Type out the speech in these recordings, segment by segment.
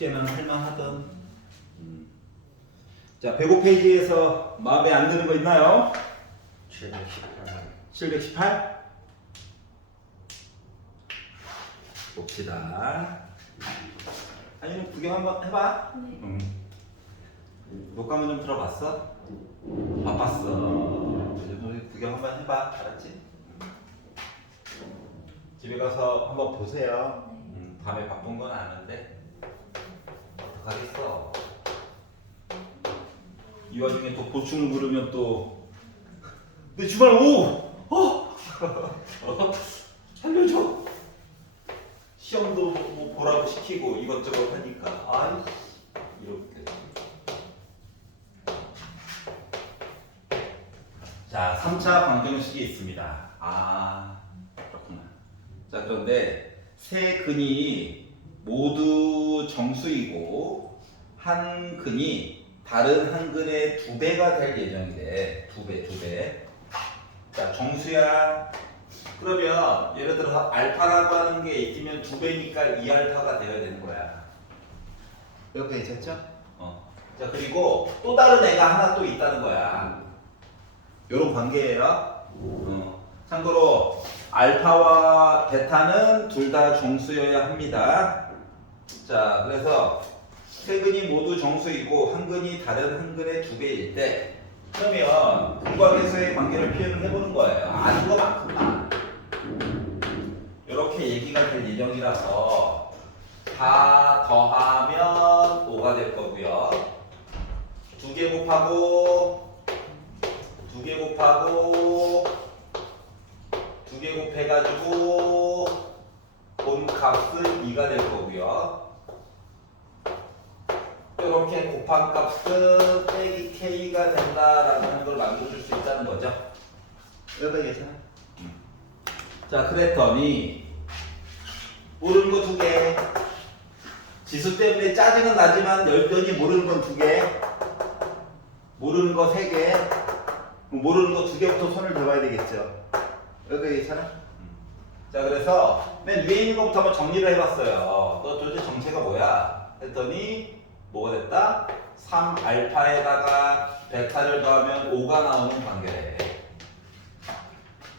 숙제는 할만하던. 자, 105페이지에서 마음에 안 드는 거 있나요? 718. 718? 봅시다. 아니, 구경 한번 해봐. 네. 녹화문 좀 들어봤어? 바빴어. 이제 너희 구경 한번 해봐. 알았지? 집에 가서 한번 보세요. 밤에 바쁜 건 아는데 어떡하겠어. 이 와중에 또 고충을 부르면 또 내 주말 살려줘. 시험도 뭐 보라고 시키고 이것저것 하니까 아이 이렇게. 자, 3차 방정식이 있습니다. 아, 그렇구나. 자, 그런데 세 근이 모두 정수이고 한 근이 다른 한 근의 2배가 될 예정이래. 2배. 자, 정수야. 그러면 예를 들어서 알파라고 하는 게 있으면 2배니까 2알파가 되어야 되는 거야. 이렇게 괜찮죠? 자, 그리고 또 다른 애가 하나 또 있다는 거야. 요런 관계예요. 참고로 알파와 베타는 둘 다 정수여야 합니다. 자, 그래서 세 근이 모두 정수이고 한 근이 다른 한 근의 2배일 때, 그러면 근과계수의 관계를 표현을 해보는 거예요. 아는 것만큼만. 이렇게 얘기가 될 예정이라서 다 더하면 5가 될 거고요. 2개 곱하고 2개 곱해가지고 본 값은 2가 될 거고요. 이렇게 곱한 값은 빼기 k가 된다라는 걸 만들어줄 수 있다는 거죠. 여기까지 괜찮아? 자, 그랬더니 모르는 거 2개. 지수 때문에 짜증은 나지만 열더니 모르는 건 2개. 모르는 거 3개. 모르는 거 2개부터 손을 대봐야 되겠죠. 여기까지 괜찮아? 자, 그래서 맨 위에 있는 것부터 한번 정리를 해봤어요. 너 도대체 정체가 뭐야? 했더니 뭐가 됐다? 3알파에다가 베타를 더하면 5가 나오는 관계래.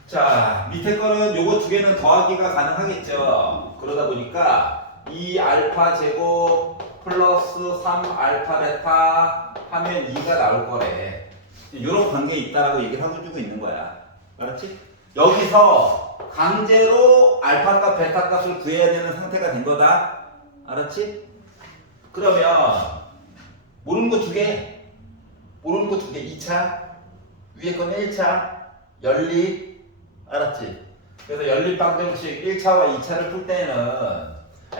자, 밑에 거는 요거 2개는 더하기가 가능하겠죠. 그러다 보니까 2알파 제곱 플러스 3알파 베타 하면 2가 나올 거래. 요런 관계에 있다라고 얘기를 하고 주고 있는 거야. 알았지? 여기서 강제로 알파 값, 베타 값을 구해야 되는 상태가 된 거다. 알았지? 그러면 모르는 거 2개, 모르는 거 2개, 2차, 위에 거는 1차, 연립. 알았지? 그래서 연립 방정식 1차와 2차를 풀 때는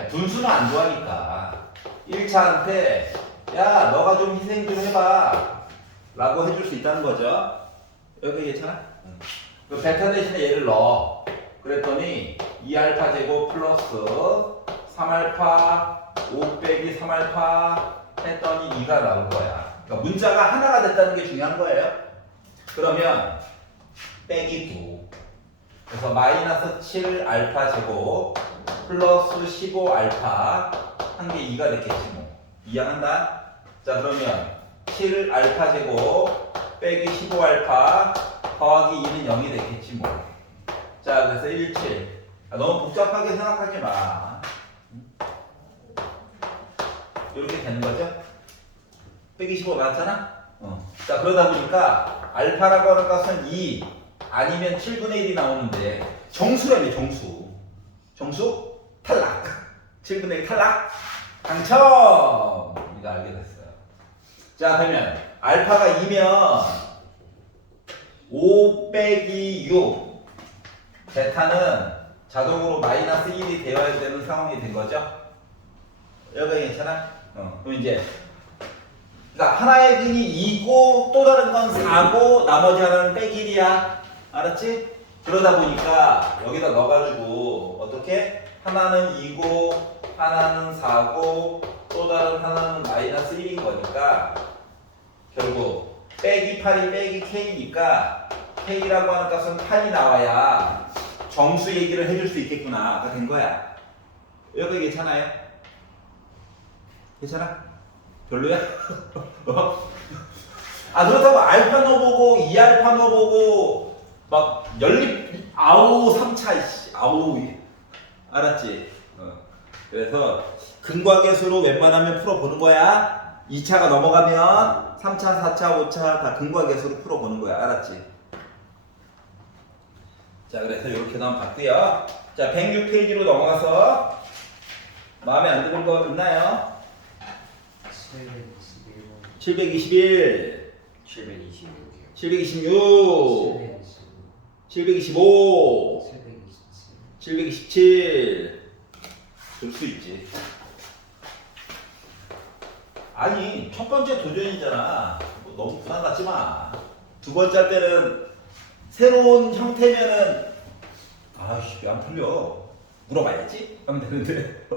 분수는 안 좋아하니까 1차한테 야, 너가 좀 희생 좀 해봐 라고 해줄 수 있다는 거죠. 여기 괜찮아? 그 베타 대신에 얘를 넣어. 그랬더니 2알파 제곱 플러스 3알파 5 빼기 3알파 했더니 2가 나올 거야. 그러니까 문자가 하나가 됐다는 게 중요한 거예요. 그러면 빼기 9. 그래서 마이너스 7알파 제곱 플러스 15알파 한 게 2가 됐겠지 뭐. 이해한다? 자, 그러면 7알파 제곱 빼기 15알파 더하기 2는 0이 되겠지 뭐. 자, 그래서 17. 너무 복잡하게 생각하지 마. 이렇게 되는 거죠? 빼기 15 맞잖아? 자, 그러다 보니까 알파라고 하는 값은 2 아니면 7분의 1이 나오는데 정수라며, 정수. 정수? 탈락. 7분의 1 탈락. 당첨! 우리가 알게 됐어요. 자, 그러면 알파가 2면 5 빼기 6 베타는 자동으로 마이너스 1이 되어야 되는 상황이 된 거죠? 여기 괜찮아? 그럼 이제 그러니까 하나의 근이 2고 또 다른 건 4고 나머지 하나는 빼기 1이야. 알았지? 그러다 보니까 여기다 넣어가지고 어떻게? 하나는 2고 하나는 4고 또 다른 하나는 마이너스 1인 거니까 결국 빼기 8이 빼기 k니까 k라고 하는 값은 8이 나와야 정수 얘기를 해줄 수 있겠구나가 된 거야. 여기 괜찮아요? 괜찮아? 별로야? 아 그렇다고 알파 넣어보고 2알파 넣어보고 막 연립 아우 3차 이씨 아우 알았지? 그래서 근과계수로 웬만하면 풀어보는 거야. 2차가 넘어가면 3차, 4차, 5차 다 근과계수로 풀어보는 거야. 알았지? 자 그래서 이렇게 나면 봤고요. 자 106페이지로 넘어가서 마음에 안 드는 거 있나요? 721 726이요. 726 725 727 줄 수 있지. 아니 첫 번째 도전이잖아. 뭐 너무 부담 갖지 마. 두 번째 할 때는 새로운 형태면은 아이씨 왜 안 풀려? 물어봐야지 하면 되는데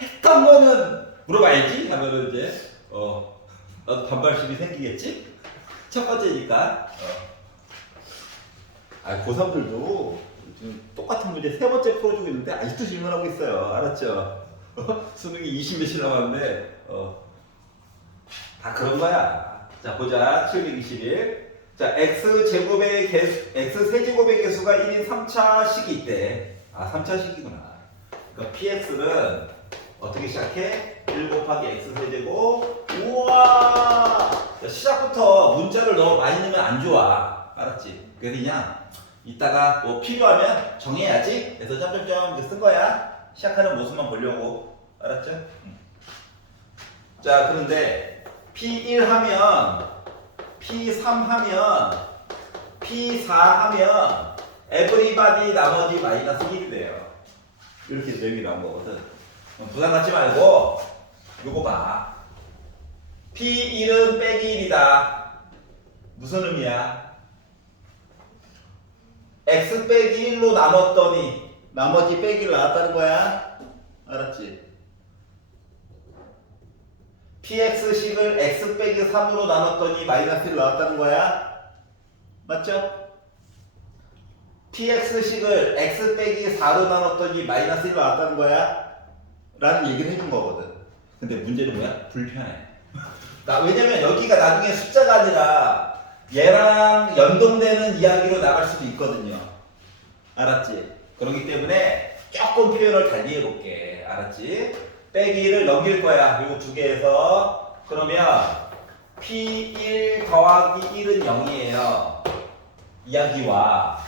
했던 거는 물어봐야지 하면은 이제 나도 반발심이 생기겠지? 첫 번째니까. 아 고3들도 지금 똑같은 문제 세 번째 풀어주고 있는데 아직도 질문하고 있어요. 알았죠? 수능이 20몇일 남았는데 다 그런 거야. 자 보자. 721. 자 x 제곱의 개수, x 세제곱의 개수가 1인 3차식이 있대. 아 3차식이구나. 그러니까 px는 어떻게 시작해? 1 곱하기 x 세제곱. 우와. 자, 시작부터 문자를 너무 많이 넣으면 안 좋아. 알았지? 그래서 그냥 이따가 뭐 필요하면 정해야지. 그래서 점점점 쓴 거야. 시작하는 모습만 보려고. 알았죠? 자 그런데 P1 하면 P3 하면 P4 하면 everybody 나머지 마이너스 1이 돼요. 이렇게 내용이 나온 거거든. 부담 갖지 말고 요거 봐. P1은 빼기 1이다. 무슨 의미야? X 빼기 1로 나눴더니 나머지 빼기를 나왔다는 거야. 알았지? px식을 x 빼기 3으로 나눴더니 마이너스 1 나왔다는 거야. 맞죠? px식을 x 빼기 4로 나눴더니 마이너스 1 나왔다는 거야. 라는 얘기를 해준 거거든. 근데 문제는 뭐야? 불편해. 왜냐면 여기가 나중에 숫자가 아니라 얘랑 연동되는 이야기로 나갈 수도 있거든요. 알았지? 그렇기 때문에 조금 표현을 달리 해볼게. 알았지? 빼기를 넘길 거야. 요거 두 개에서. 그러면 P1 더하기 1은 0이에요. 이야기와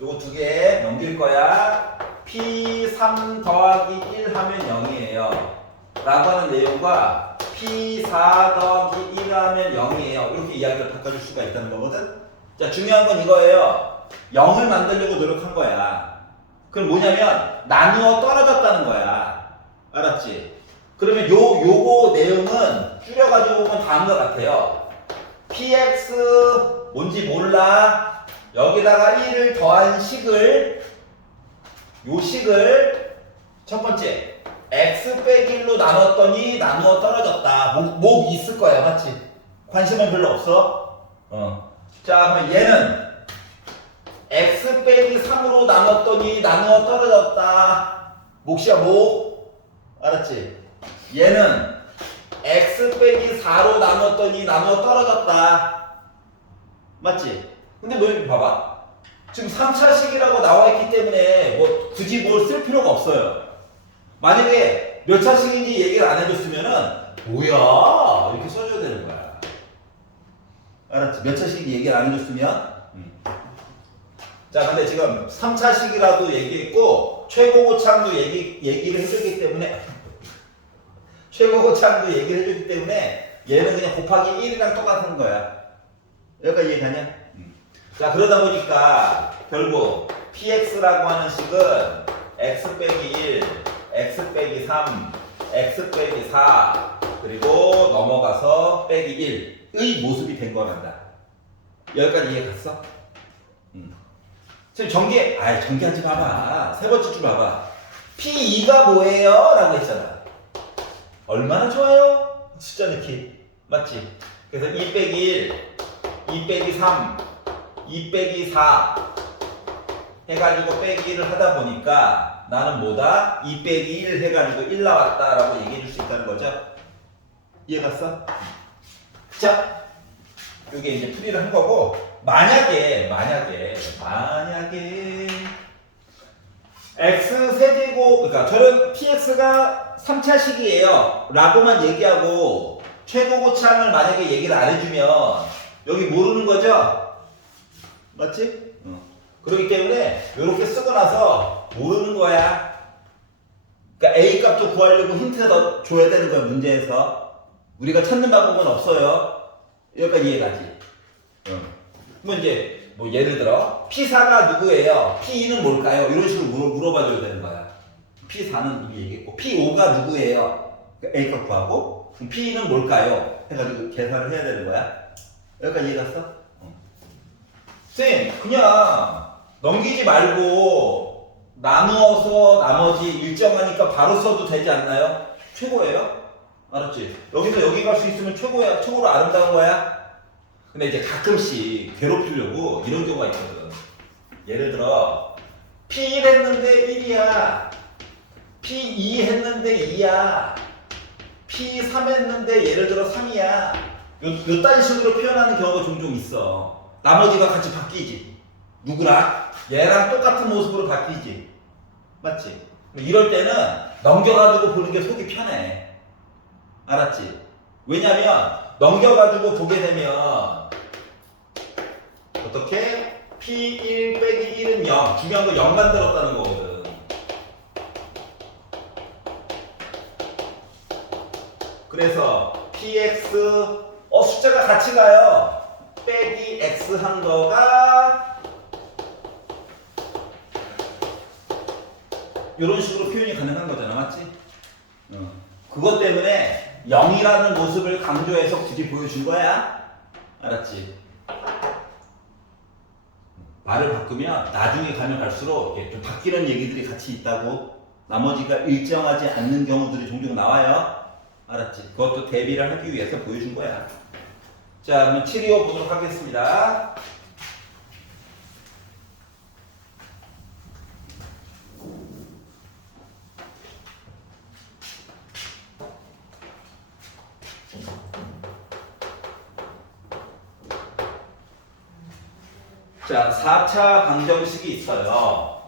요거 두 개 넘길 거야. P3 더하기 1 하면 0이에요. 라고 하는 내용과 P4 더하기 1 하면 0이에요. 이렇게 이야기를 바꿔줄 수가 있다는 거거든. 자, 중요한 건 이거예요. 0을 만들려고 노력한 거야. 그럼 뭐냐면 나누어 떨어졌다는 거야. 알았지? 그러면 요거 내용은 줄여가지고 보면 다음과 같아요. px 뭔지 몰라. 여기다가 1을 더한 식을 요 식을 첫 번째 x 빼기 1로 나눴더니 나누어 떨어졌다. 목 있을 거야. 맞지? 관심은 별로 없어. 자 그러면 얘는 x 빼기 3으로 나눴더니 나누어 떨어졌다. 몫이야 목. 알았지? 얘는 x 빼기 4로 나눴더니 나누어 떨어졌다. 맞지? 근데 너 여기 봐봐. 지금 3차식이라고 나와 있기 때문에 뭐 굳이 뭘 쓸 필요가 없어요. 만약에 몇 차식인지 얘기를 안 해줬으면은 뭐야 이렇게 써줘야 되는 거야. 알았지? 몇 차식인지 얘기를 안 해줬으면 자 근데 지금 3차식이라도 얘기했고 최고고창도 얘기를 해줬기 때문에 최고고창도 얘기를 해줬기 때문에 얘는 그냥 곱하기 1이랑 똑같은 거야. 여기까지 이해가냐? 자 그러다 보니까 결국 px라고 하는 식은 x 빼기 1, x 빼기 3, x 빼기 4 그리고 넘어가서 빼기 1의 모습이 된 거란다. 여기까지 이해 갔어? 지금 전개하지 마봐. 세 번째 줄 봐봐. P2가 뭐예요? 라고 했잖아. 얼마나 좋아요? 숫자 넣기. 맞지? 그래서 2 빼기 1, 2 빼기 3, 2 빼기 4 해가지고 빼기 1을 하다 보니까 나는 뭐다? 2 빼기 1 해가지고 1 나왔다라고 얘기해 줄 수 있다는 거죠. 이해갔어? 자, 이게 이제 풀이를 한 거고, 만약에 x 세제곱, 그러니까 저는 px가 3차식이에요 라고만 얘기하고 최고고차항을 만약에 얘기를 안 해주면 여기 모르는 거죠? 맞지? 그렇기 때문에 이렇게 쓰고 나서 모르는 거야. 그러니까 a 값도 구하려고 힌트가 더 줘야 되는 거야, 문제에서. 우리가 찾는 방법은 없어요. 여기까지 이해가지? 그러면 이제 뭐 예를 들어 P4가 누구예요? P2는 뭘까요? 이런 식으로 물어봐줘야 되는 거야. P4는 이미 얘기했고 P5가 누구예요? A 값 구하고 그럼 P2는 뭘까요? 해가지고 계산을 해야 되는 거야. 여기까지 이해갔어? 쌤, 그냥 넘기지 말고 나누어서 나머지 일정하니까 바로 써도 되지 않나요? 최고예요? 알았지? 여기서 여기 갈 수 있으면 최고야. 최고로 아름다운 거야. 근데 이제 가끔씩 괴롭히려고 이런 경우가 있거든. 예를 들어 P1 했는데 1이야. P2 했는데 2야. P3 했는데 예를 들어 3이야. 요딴 식으로 표현하는 경우가 종종 있어. 나머지가 같이 바뀌지. 누구랑? 얘랑 똑같은 모습으로 바뀌지. 맞지? 이럴 때는 넘겨가지고 보는 게 속이 편해. 알았지? 왜냐면 넘겨가지고 보게 되면 어떻게? P1 빼기 1은 0. 중요한 건 0 만들었다는 거거든. 그래서 PX 숫자가 같이 가요. 빼기 X 한 거가 이런 식으로 표현이 가능한 거잖아. 맞지? 그것 때문에 0이라는 모습을 강조해서 굳이 보여준 거야. 알았지? 말을 바꾸면 나중에 가면 갈수록 좀 바뀌는 얘기들이 같이 있다고. 나머지가 일정하지 않는 경우들이 종종 나와요. 알았지? 그것도 대비를 하기 위해서 보여준 거야. 자, 그러면 725 보도록 하겠습니다. 자, 4차 방정식이 있어요.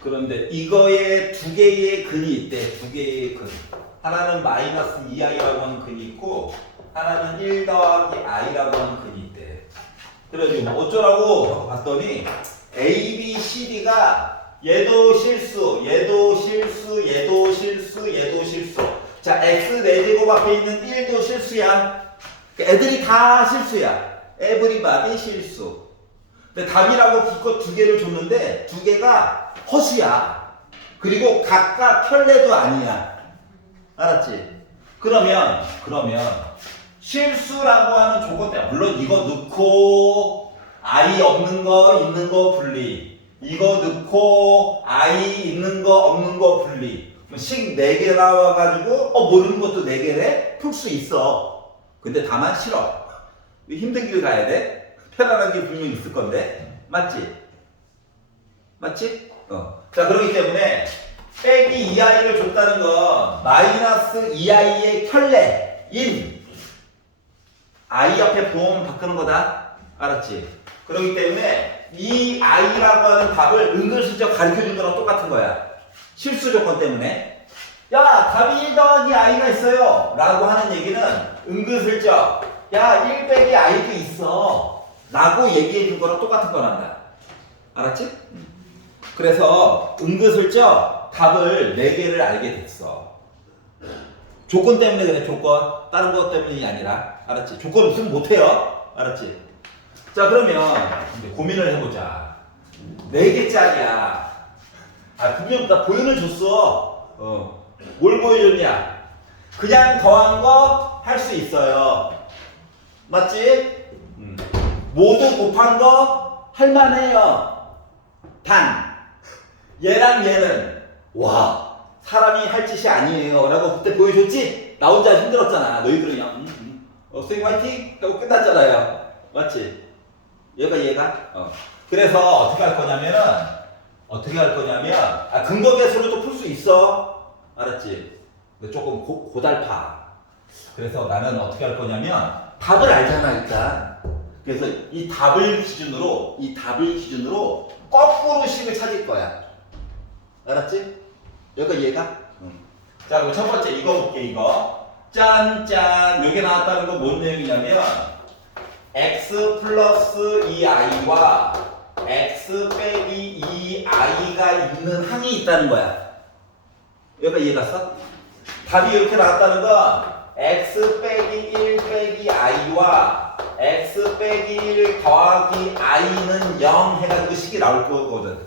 그런데 이거에 두 개의 근이 있대. 두 개의 근. 하나는 마이너스 2i라고 하는 근이 있고 하나는 1 더하기 i라고 하는 근이 있대. 그래가지고 뭐 어쩌라고 봤더니 A, B, C, D가 얘도 실수, 얘도 실수, 얘도 실수, 얘도 실수. 자, x 4제곱 앞에 있는 1도 실수야. 애들이 다 실수야. everybody 실수. 근데 답이라고 기껏 두 개를 줬는데 두 개가 허수야. 그리고 각각 켤레도 아니야. 알았지? 그러면 실수라고 하는 조건 때문에 물론 이거 넣고 i 없는 거 있는 거 분리. 이거 넣고 i 있는 거 없는 거 분리. 식 4개 나와가지고 모르는 것도 4개래? 풀 수 있어. 근데 다만 싫어. 힘든 길 가야 돼? 편안한 길 분명히 있을 건데. 맞지? 맞지? 자, 그렇기 때문에 빼기 2i를 줬다는 건 마이너스 2i의 켤레인 i 옆에 보험 바꾸는 거다. 알았지? 그렇기 때문에 이 i라고 하는 답을 은근슬쩍 가르쳐준 거랑 똑같은 거야. 실수 조건 때문에. 야, 답이 1 더하기 i가 있어요 라고 하는 얘기는 은근슬쩍 야, 1 빼기 i도 있어 라고 얘기해 준 거랑 똑같은 거란다. 알았지? 그래서 은근슬쩍 답을 4개를 알게 됐어. 조건 때문에 그래. 조건. 다른 것 때문이 아니라. 알았지? 조건 없으면 못해요. 알았지? 자, 그러면 이제 고민을 해보자. 4개짜리야. 분명 나 보여는 줬어. 뭘 보여줬냐? 그냥 더한 거 할 수 있어요. 맞지? 모두 곱한 거 할만해요. 단 얘랑 얘는 와, 사람이 할 짓이 아니에요 라고 그때 보여줬지? 나 혼자 힘들었잖아. 너희들은 그냥 선생님 화이팅! 하고 끝났잖아요. 맞지? 얘가 그래서 어떻게 할 거냐면 근거 계수로도 풀 수 있어. 알았지? 근데 조금 고달파. 그래서 나는 어떻게 할 거냐면 답을 알잖아 일단. 그래서 이 답을 기준으로 거꾸로 식을 찾을 거야. 알았지? 얘가? 자, 그럼 첫 번째 이거 볼게 이거. 짠짠. 여기 나왔다는 거 뭔 내용이냐면 x 플러스 2i와 x 빼기 2i가 있는 항이 있다는 거야. 여기가 이해갔어? 답이 이렇게 나왔다는 건 x 빼기 1 빼기 i와 x 빼기 1 더하기 i는 0 해가지고 식이 나올 거거든.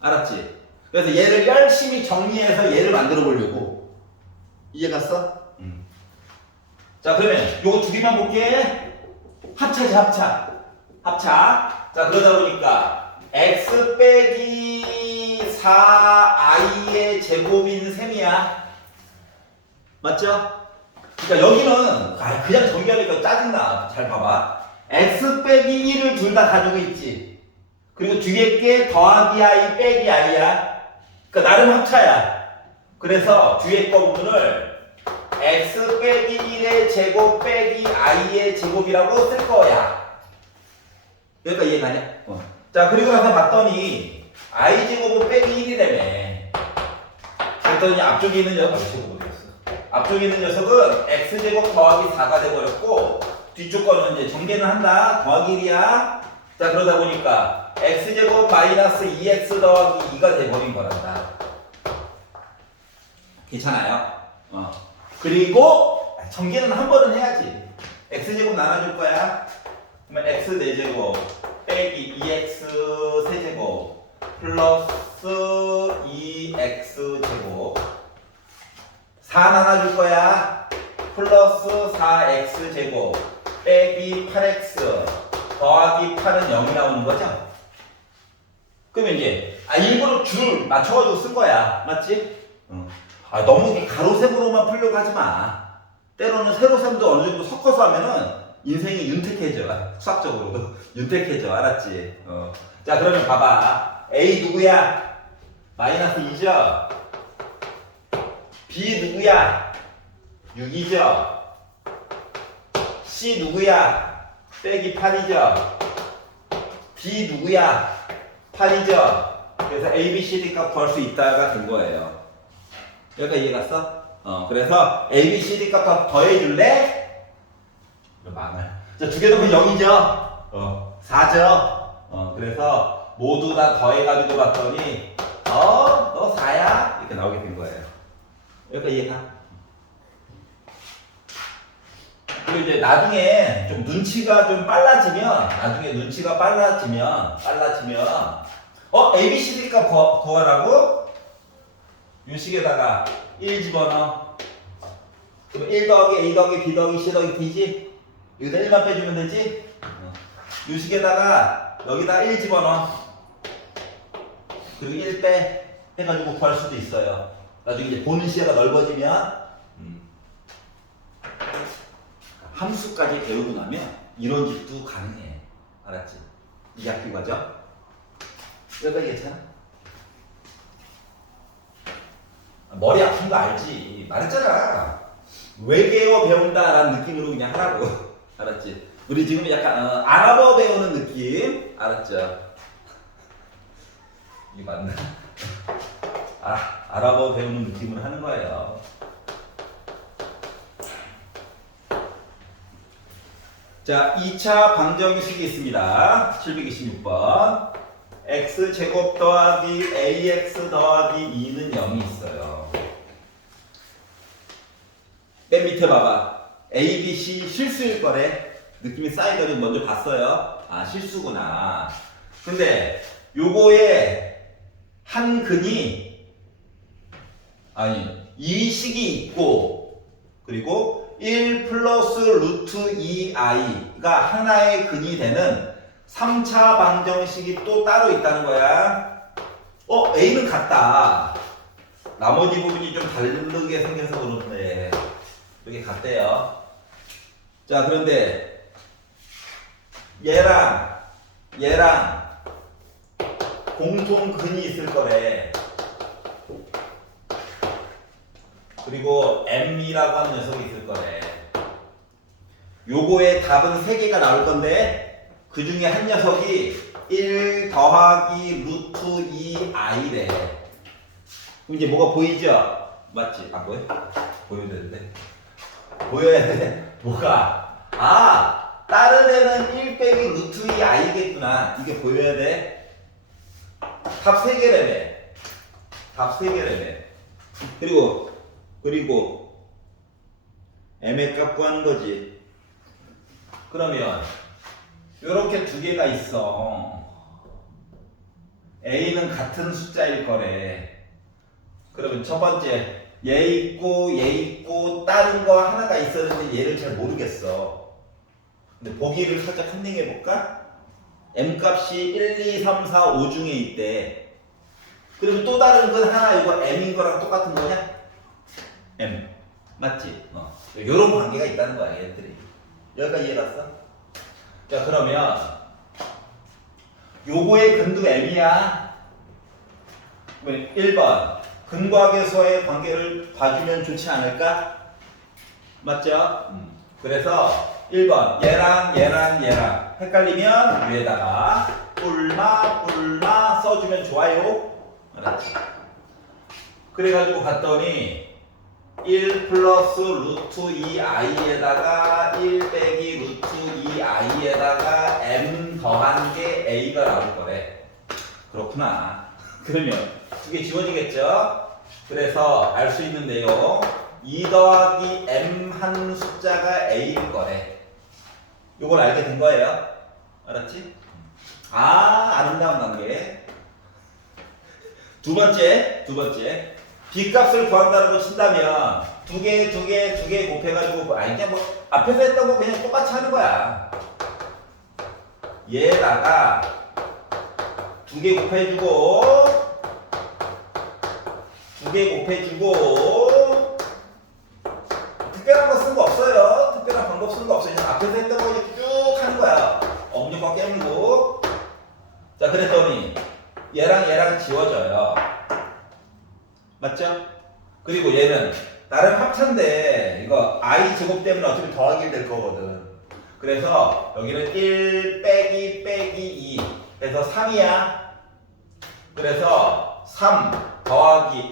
알았지? 그래서 얘를 열심히 정리해서 얘를 만들어 보려고. 이해갔어? 자, 그러면 요거 두 개만 볼게. 합차지, 합차. 자, 그러다 보니까 x 빼기 4i의 제곱인 셈이야. 맞죠? 그러니까 여기는 그냥 정리하니까 짜증나. 잘 봐봐. x 빼기 1을 둘 다 가지고 있지. 그리고 뒤에 게 더하기 i 빼기 i야. 그러니까 나름 합차야. 그래서 뒤에 거 부분을 x 빼기 1의 제곱 빼기 i의 제곱이라고 쓸 거야. 여기까지 이해가냐? 자, 그리고 나서 봤더니 i 제곱은 빼기 1이라며. 그랬더니 앞쪽에 있는 녀석은 x 제곱 더하기 4가 돼버렸고 뒤쪽 거는 이제 정리는 한다. 더하기 1이야. 자, 그러다 보니까 x 제곱 마이너스 2x 더하기 2가 돼버린 거란다. 괜찮아요? 그리고 전개는 한 번은 해야지. x제곱 나눠줄 거야. 그러면 x 4제곱 빼기 2x 세제곱 플러스 2x제곱 4 나눠줄 거야. 플러스 4x제곱 빼기 8x 더하기 8은 0이 나오는 거죠? 그러면 이제 일부러 줄 맞춰가지고 쓸 거야. 맞지? 너무 이렇게 가로세로만 풀려고 하지 마. 때로는 세로셈도 어느 정도 섞어서 하면은 인생이 윤택해져. 수학적으로도 윤택해져. 알았지? 자, 그러면 봐봐. A 누구야? 마이너스 2죠? B 누구야? 6이죠? C 누구야? 빼기 8이죠? D 누구야? 8이죠? 그래서 A, B, C, D 값 구할 수 있다가 된 거예요. 여기까지 이해갔어? 그래서 A, B, C, D 값 더해줄래? 망을. 자, 두 개 더면 0이죠? 4죠? 그래서 모두 다 더해가지고 봤더니 너 4야? 이렇게 나오게 된 거예요. 여기까지 이해가? 그리고 이제 나중에 좀 눈치가 좀 빨라지면 A, B, C, D 값 구하라고? 요 식에다가 1 집어넣어. 그럼 1 더하기 A 더하기 B 더하기 C 더하기 D지? 여기다 1만 빼주면 되지? 요 식에다가 여기다 1 집어넣어. 그리고 1 빼 해가지고 구할 수도 있어요. 나중에 이제 보는 시야가 넓어지면 함수까지 배우고 나면 이런 집도 가능해. 알았지? 이 학교 과정? 여기까지 괜찮아? 머리 아픈 거 알지? 말했잖아. 외계어 배운다라는 느낌으로 그냥 하라고. 알았지? 우리 지금 약간 아랍어 배우는 느낌. 알았죠? 이게 맞나? 아랍어 배우는 느낌으로 하는 거예요. 자, 2차 방정식이 있습니다. 726번. x제곱 더하기 ax 더하기 2는 0이 있어요. 맨 밑에 봐봐. a, b, c 실수일 거래. 느낌이 쌓이더니 먼저 봤어요. 실수구나. 근데 요거에 한 근이 이 식이 있고 그리고 1 플러스 루트 2i가 하나의 근이 되는 3차 방정식이 또 따로 있다는 거야. A는 같다. 나머지 부분이 좀 다르게 생겨서 그런데 이렇게 같대요. 자, 그런데 얘랑 얘랑 공통근이 있을 거래. 그리고 m이라고 하는 녀석이 있을 거래. 요거의 답은 3개가 나올 건데 그 중에 한 녀석이 1 더하기 루트 2i래. 그럼 이제 뭐가 보이죠? 맞지? 아 뭐야? 보여야 되는데. 보여야 돼. 뭐가? 아! 다른 애는 1 빼기 루트 2i겠구나. 이게 보여야 돼. 답 3개래매. 답 3개래매. 그리고 m의 값 구하는 거지. 그러면 요렇게 2개가 있어. a는 같은 숫자일 거래. 그러면 첫 번째 얘 있고 다른 거 하나가 있었는데 얘를 잘 모르겠어. 근데 보기를 살짝 컨닝해 볼까? m 값이 1, 2, 3, 4, 5 중에 있대. 그러면 또 다른 건 하나 이거 m인 거랑 똑같은 거냐? m 맞지? 요런 관계가 있다는 거야 얘들이. 여기까지 이해갔어? 자 그러면 요거의 근도 m이야. 그러면 1번 근과 계수와의 관계를 봐주면 좋지 않을까? 맞죠? 그래서 1번 얘랑 헷갈리면 위에다가 뿔마 써주면 좋아요. 알았지? 그래가지고 봤더니 1 플러스 루트 2i에다가 1 빼기 루트 2i에다가 m 더한 게 a가 나올 거래. 그렇구나. 그러면 2개 지워지겠죠? 그래서 알 수 있는 내용 2 더하기 m 한 숫자가 a일 거래. 요걸 알게 된 거예요. 알았지? 아름다운 관계. 두 번째 B값을 구한다고 친다면 두 개 곱해가지고 그냥 뭐 앞에서 했던 거 그냥 똑같이 하는 거야. 얘다가 2개 곱해주고 특별한 거 쓴 거 없어요. 특별한 방법 쓴 거 없어요. 그냥 앞에서 했던 거 이렇게 쭉 하는 거야. 무조건 깨물고. 자 그랬더니 얘랑 지워져요. 맞죠? 그리고 얘는 나름 합차인데 이거 i 제곱 때문에 어차피 더하기 될 거거든. 그래서 여기는 1 빼기 2 그래서 3이야. 그래서 3 더하기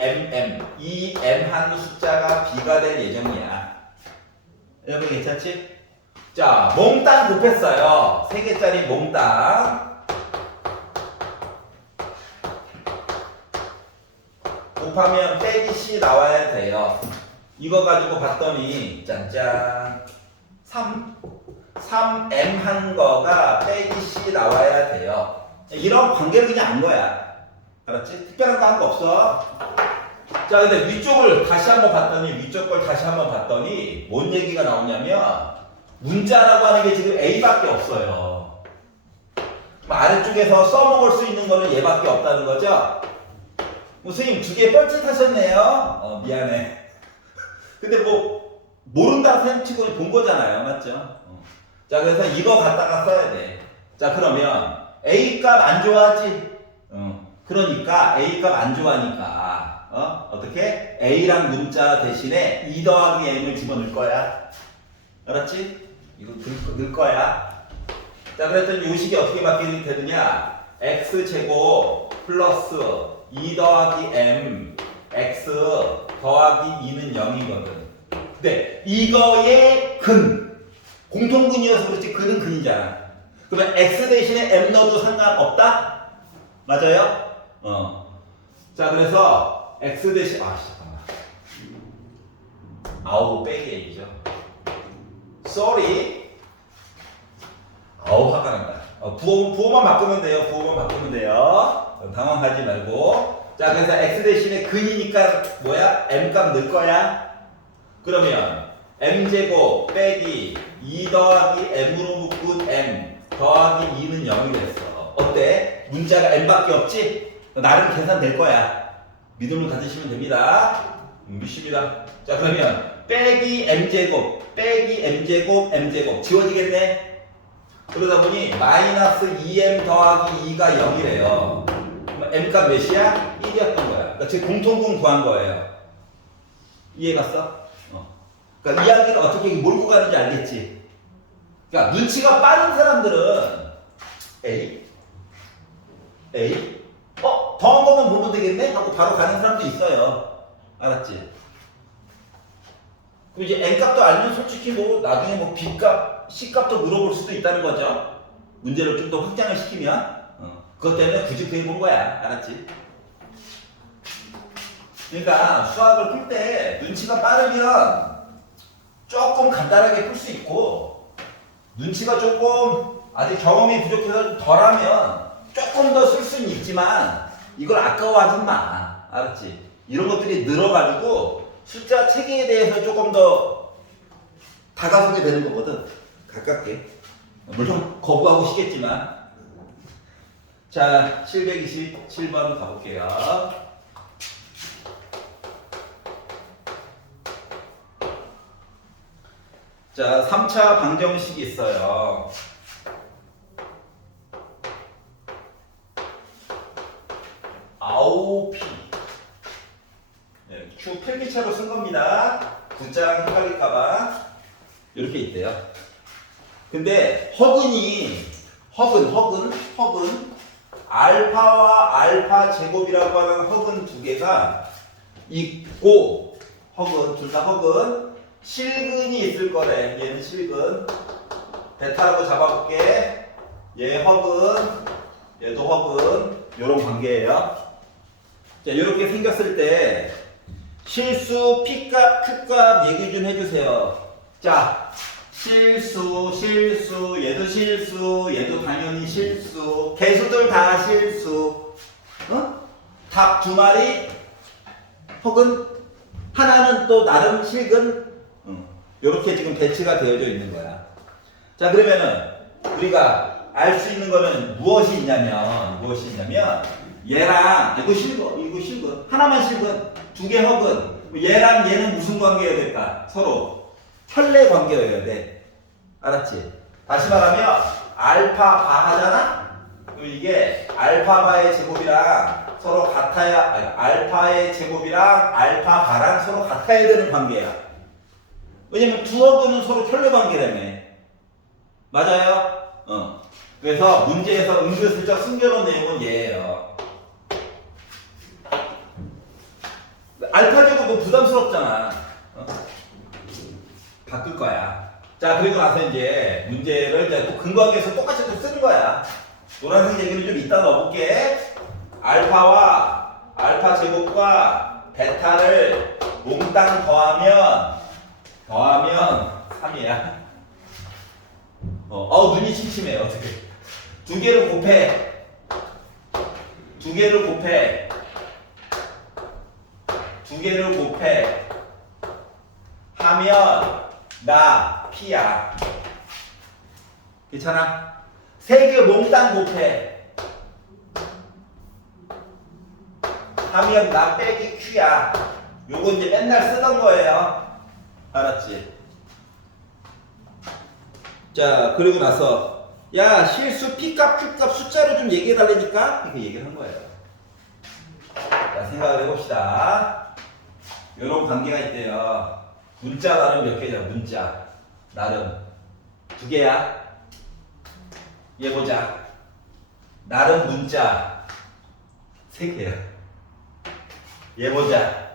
이 m 한 숫자가 b가 될 예정이야. 여러분 괜찮지? 자 몽땅 곱했어요. 3개짜리 몽땅. 곱하면 빼기 c 나와야 돼요. 이거 가지고 봤더니 짠짠 3m 한 거가 빼기 c 나와야 돼요. 이런 관계를 그냥 안 거야. 알았지? 특별한 거 한 거 없어. 자 근데 위쪽을 다시 한번 봤더니 위쪽 걸 다시 한번 봤더니 뭔 얘기가 나오냐면 문자라고 하는 게 지금 a밖에 없어요. 아래쪽에서 써먹을 수 있는 거는 얘밖에 없다는 거죠. 선생님 2개 뻘짓하셨네요. 미안해. 근데 뭐 모른다고 생각치고 본 거잖아요. 맞죠? 자 그래서 이거 갖다가 써야 돼. 자 그러면 A 값 안 좋아하지? 그러니까 A 값 안 좋아하니까 어떻게? A랑 문자 대신에 2 더하기 M을 집어넣을 거야. 알았지? 이거 넣을 거야. 자 그랬더니 요식이 어떻게 바뀌게 되느냐? X제곱 플러스 2 더하기 M X 더하기 2는 0이거든. 근데 이거의 근 공통근이어서 그렇지 근은 근이잖아. 그러면 X 대신에 M 넣어도 상관없다? 맞아요? 자 그래서 X 대신 잠깐만 아우 빼기 A죠. sorry. 아우 화가 난다. 부호만 바꾸면 돼요. 부호만 바꾸면 돼요. 당황하지 말고. 자 그래서 X 대신에 근이니까 뭐야? M 값 넣을 거야. 그러면 M제곱 빼기 2 더하기 M으로 묶은 M 더하기 2는 0이 됐어. 어때? 문자가 M밖에 없지? 나름 계산될 거야. 믿음을 가지시면 됩니다. 믿습니다. 자 그러면 빼기 M제곱 빼기 M제곱 M제곱 지워지겠네? 그러다 보니 마이너스 2m 더하기 2가 0이래요. 그럼 m 값 몇이야? 1이었던 거야. 그러니까 제 공통분 구한 거예요. 이해갔어? 그러니까 이야기를 어떻게 몰고 가는지 알겠지? 그러니까 눈치가 빠른 사람들은 A 더한 것만 보면 되겠네? 하고 바로 가는 사람도 있어요. 알았지? 그럼 이제 n값도 알면 솔직히 뭐 나중에 뭐 b값, c값도 물어볼 수도 있다는 거죠. 문제를 좀 더 확장을 시키면 그것 때문에 굳이 구해본 거야. 알았지? 그러니까 수학을 풀 때 눈치가 빠르면 조금 간단하게 풀 수 있고 눈치가 조금 아직 경험이 부족해서 좀 덜하면 조금 더 쓸 수는 있지만 이걸 아까워하지 마. 알았지? 이런 것들이 늘어가지고 숫자 체계에 대해서 조금 더 다가서게 되는 거거든. 가깝게. 물론 거부하고 싶겠지만. 자, 727번 가볼게요. 자, 3차 방정식이 있어요. 아오피. 네, Q 필기체로 쓴 겁니다. 구자랑 헷갈릴까봐. 이렇게 있대요. 근데 허근이, 허근, 알파와 알파 제곱이라고 하는 허근 두 개가 있고, 둘 다 허근, 실근이 있을 거래. 얘는 실근. 베타라고 잡아볼게. 얘 허근, 얘도 허근. 요런 관계예요. 자, 이렇게 생겼을 때 실수 P값, Q값 얘기 좀 해주세요. 자, 실수, 얘도 실수, 얘도 당연히 실수, 개수들 다 실수. 닭 두 마리, 혹은 하나는 또 나름 실근. 이렇게 지금 배치가 되어져 있는 거야. 자, 그러면은 우리가 알 수 있는 거는 무엇이 있냐면 얘랑 이거 실근, 하나만 실근, 두 개 허근. 얘랑 얘는 무슨 관계여야 될까? 서로 혈내 관계여야 돼. 알았지? 다시 말하면 알파 바 하잖아? 그럼 이게 알파 바의 제곱이랑 서로 같아야, 아니, 알파의 제곱이랑 알파 바랑 서로 같아야 되는 관계야. 왜냐면 두 허근은 서로 혈내 관계라며. 맞아요? 그래서 문제에서 은근슬쩍 숨겨놓은 내용은 얘예요. 알파 제곱 뭐 부담스럽잖아. 바꿀 거야. 자, 그리고 나서 이제 문제를 이제 또 근거하기위해서 똑같이 또 쓰는 거야. 노란색 얘기를 좀 이따 넣어볼게. 알파와 알파 제곱과 베타를 몽땅 더하면 3이야. 눈이 침침해. 어떻게? 두 개를 곱해. 하면 나 P야. 괜찮아? 세 개 몽땅 곱해. 하면 나 빼기 Q야. 요거 이제 맨날 쓰던 거예요. 알았지? 자, 그리고 나서 야, 실수 P값, Q값 숫자로 좀 얘기해 달라니까 이렇게 얘기를 한 거예요. 자, 생각을 해봅시다. 요런 관계가 있대요. 문자 나름 몇 개냐? 문자 나름 두 개야. 얘 보자. 나름 문자 세 개야. 얘 보자.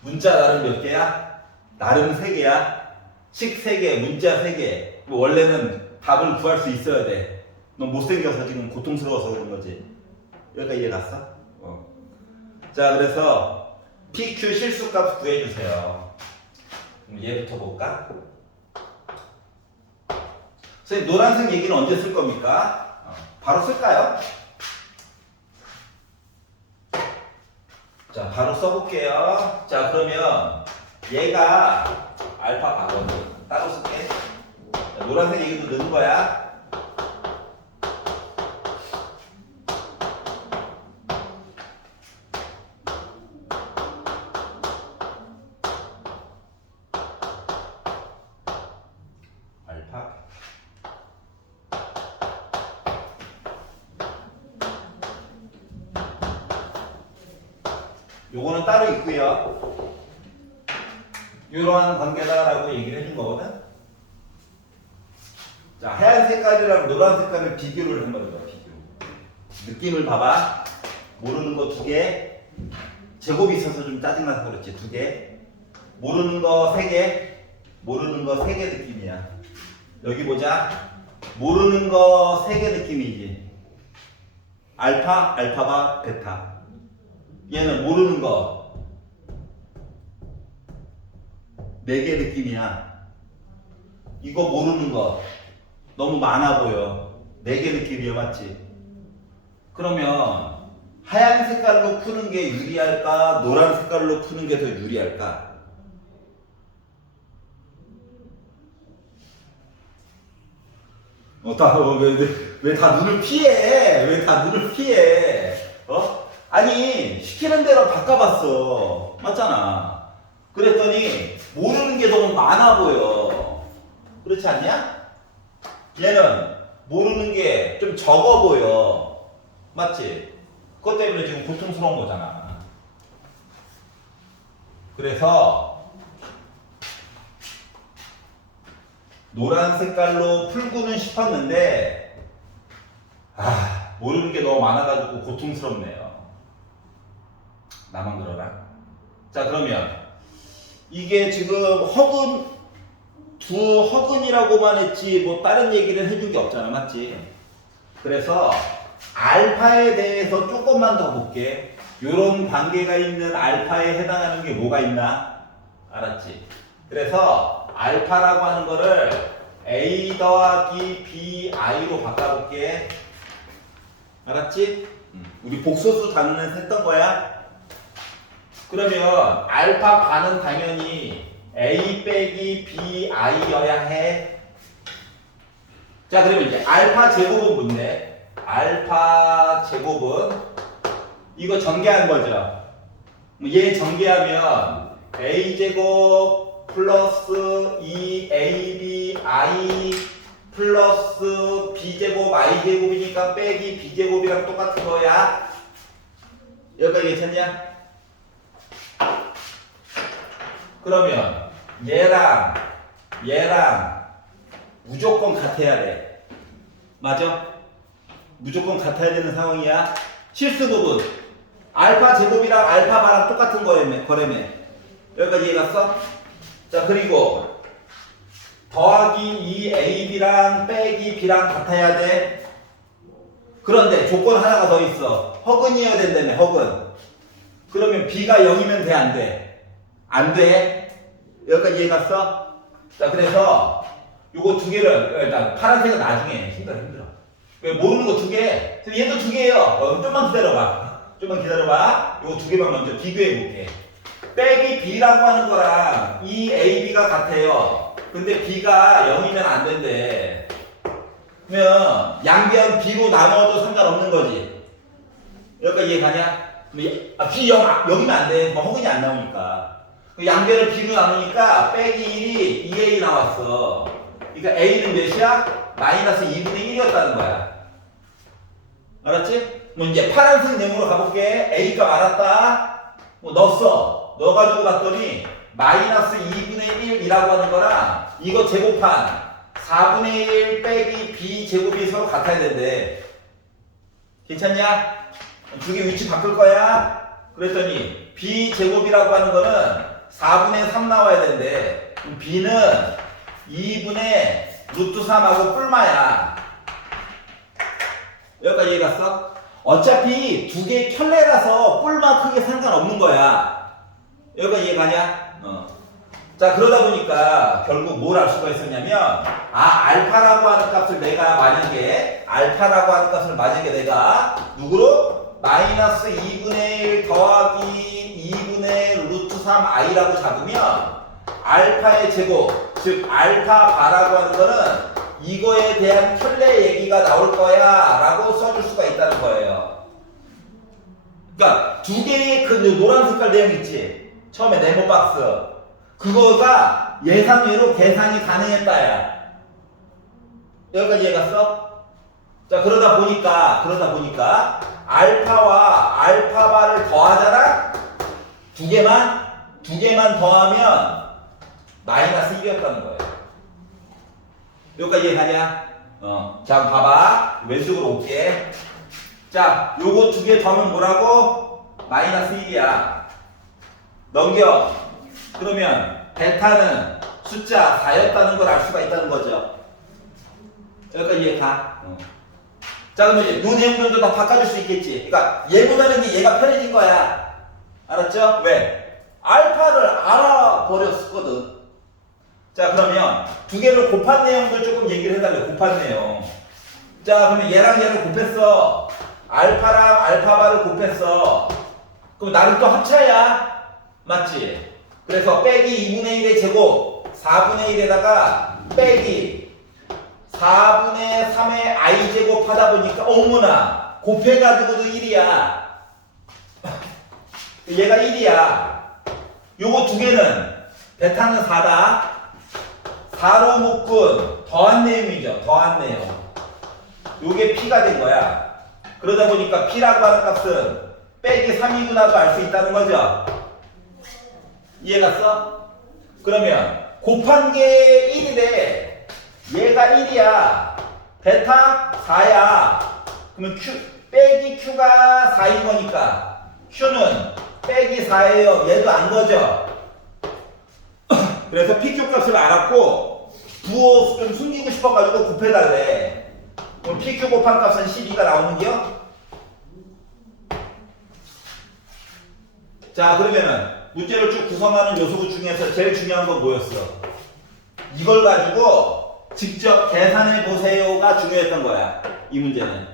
문자 나름 몇 개야? 나름 세 개야. 식 세 개, 문자 세 개. 원래는 답을 구할 수 있어야 돼. 넌 못생겨서 지금 고통스러워서 그런 거지. 여기까지 이해 갔어? 자, 그래서 PQ 실수값 구해주세요. 그럼 얘부터 볼까? 선생님, 노란색 얘기는 언제 쓸 겁니까? 바로 쓸까요? 자, 바로 써볼게요. 자, 그러면 얘가 알파 바거든. 따로 쓸게. 자, 노란색 얘기도 넣는 거야. 알파 요거는 따로 있고요. 이러한 관계다라고 얘기를 해준 거거든. 자, 하얀 색깔이랑 노란 색깔을 비교를 한번 해봐. 비교. 느낌을 봐봐. 모르는 거 2개. 제곱이 있어서 좀 짜증나서 그렇지. 2개. 모르는 거 3개. 모르는 거 3개 느낌이야. 여기 보자. 모르는 거 3개 느낌이지. 알파, 알파바, 베타. 얘는 모르는 거 4개 느낌이야. 이거 모르는 거 너무 많아 보여. 4개 느낌이야, 맞지? 그러면 하얀 색깔로 푸는 게 유리할까? 노란 색깔로 푸는 게 더 유리할까? 왜 다 눈을 피해? 왜 다 눈을 피해? 아니, 시키는 대로 바꿔봤어. 맞잖아. 그랬더니 모르는 게 너무 많아 보여. 그렇지 않냐? 얘는 모르는 게 좀 적어 보여. 맞지? 그것 때문에 지금 고통스러운 거잖아. 그래서 노란 색깔로 풀고는 싶었는데 모르는 게 너무 많아가지고 고통스럽네요. 나만 그러나? 자, 그러면 이게 지금 허근이라고만 했지 뭐 다른 얘기를 해준 게 없잖아. 맞지? 그래서 알파에 대해서 조금만 더 볼게. 요런 관계가 있는 알파에 해당하는 게 뭐가 있나? 알았지? 그래서 알파라고 하는 거를 A 더하기 BI로 바꿔볼게. 알았지? 우리 복소수 단위는 했던 거야. 그러면 알파 반은 당연히 A 빼기 BI여야 해. 자, 그러면 이제 알파 제곱은 뭔데? 알파 제곱은 이거 전개한 거죠. 얘 전개하면 A 제곱 플러스 2ABI 플러스 B제곱 I제곱이니까 빼기 B제곱이랑 똑같은 거야. 여기까지 괜찮냐? 그러면 얘랑 무조건 같아야 돼. 맞아? 무조건 같아야 되는 상황이야. 실수 부분 알파 제곱이랑 알파 바랑 똑같은 거라며. 여기까지 이해갔어? 자, 그리고 더하기 2AB랑 빼기 B랑 같아야 돼. 그런데 조건 하나가 더 있어. 허근이어야 된다며. 허근. 그러면 B가 0이면 돼, 안 돼? 안 돼. 여기까지 이해갔어? 자, 그래서 요거 2개를 일단 파란색은 나중에 힘들어. 왜 모르는 거 2개? 얘도 2개예요. 좀만 기다려봐. 요거 2개만 먼저 비교해볼게. 빼기 B라고 하는 거랑 이 AB가 같아요. 근데 B가 0이면 안 된대. 그러면 양변 B로 나눠도 상관없는 거지. 여기까지 이해가냐? B 0이면 안 돼. 허근이 안 나오니까. 양변을 B로 나누니까 빼기 1이 2A 나왔어. 그러니까 A는 몇이야? 마이너스 2분의 1이었다는 거야. 알았지? 뭐 이제 파란색 내용으로 가볼게. A값 알았다. 뭐 넣었어. 넣어가지고 봤더니 마이너스 2분의 1이라고 하는 거랑 이거 제곱한 4분의 1 빼기 B 제곱이 서로 같아야 된대. 괜찮냐? 2개 위치 바꿀 거야. 그랬더니 B 제곱이라고 하는 거는 4분의 3 나와야 된대. 그럼 B는 2분의 루트 3하고 뿔마야. 여기까지 이해갔어? 어차피 2개 켤레라서 뿔마 크게 상관없는 거야. 여기까지 이해가냐? 자, 그러다 보니까 결국 뭘 알 수가 있었냐면 알파라고 하는 값을 내가 만약에 내가 누구로? 마이너스 2분의 1 더하기 2분의 루트 3i라고 잡으면 알파의 제곱, 즉 알파 바라고 하는 거는 이거에 대한 켤레 얘기가 나올 거야 라고 써줄 수가 있다는 거예요. 그러니까 2개의 그 노란 색깔 내용 있지? 처음에 네모 박스 그거가 예상외로 계산이 가능했다야. 여기까지 이해갔어? 자, 그러다 보니까 알파와 알파바를 더하잖아? 두 개만 더하면 마이너스 1이었다는 거예요. 여기까지 이해가냐? 자, 봐봐. 왼쪽으로 올게. 자, 요거 두 개 더하면 뭐라고? 마이너스 1이야. 넘겨. 그러면 베타는 숫자 4였다는 걸 알 수가 있다는 거죠. 여기까지 이해가? 자, 그러면 이제 요 내용들도 다 바꿔줄 수 있겠지. 그러니까 얘보다는 이제 얘가 편해진 거야. 알았죠? 왜? 알파를 알아버렸거든. 자, 그러면 두 개를 곱한 내용들 조금 얘기를 해달래. 곱한 내용. 자, 그러면 얘랑 얘를 곱했어. 알파랑 알파바를 곱했어. 그럼 나름 또 합차야. 맞지? 그래서 빼기 2분의 1의 제곱 4분의 1에다가 빼기 4분의 3의 i제곱 하다 보니까 어머나 곱해가지고도 1이야. 얘가 1이야. 요거 두 개는 베타는 4다. 4로 묶은 더한 내용이죠. 더한 내용. 요게 P가 된 거야. 그러다 보니까 P라고 하는 값은 빼기 3이구나도 알 수 있다는 거죠. 이해갔어? 그러면 곱한 게 1이래. 얘가 1이야. 베타 4야. 그러면 Q, 빼기 Q가 4인 거니까 Q는 빼기 4예요. 얘도 안 거죠. 그래서 PQ 값을 알았고 부호 좀 숨기고 싶어가지고 곱해달래. 그럼 PQ 곱한 값은 12가 나오는겨? 자, 그러면은 문제를 쭉 구성하는 요소 중에서 제일 중요한 건 뭐였어? 이걸 가지고 직접 계산해 보세요가 중요했던 거야. 이 문제는.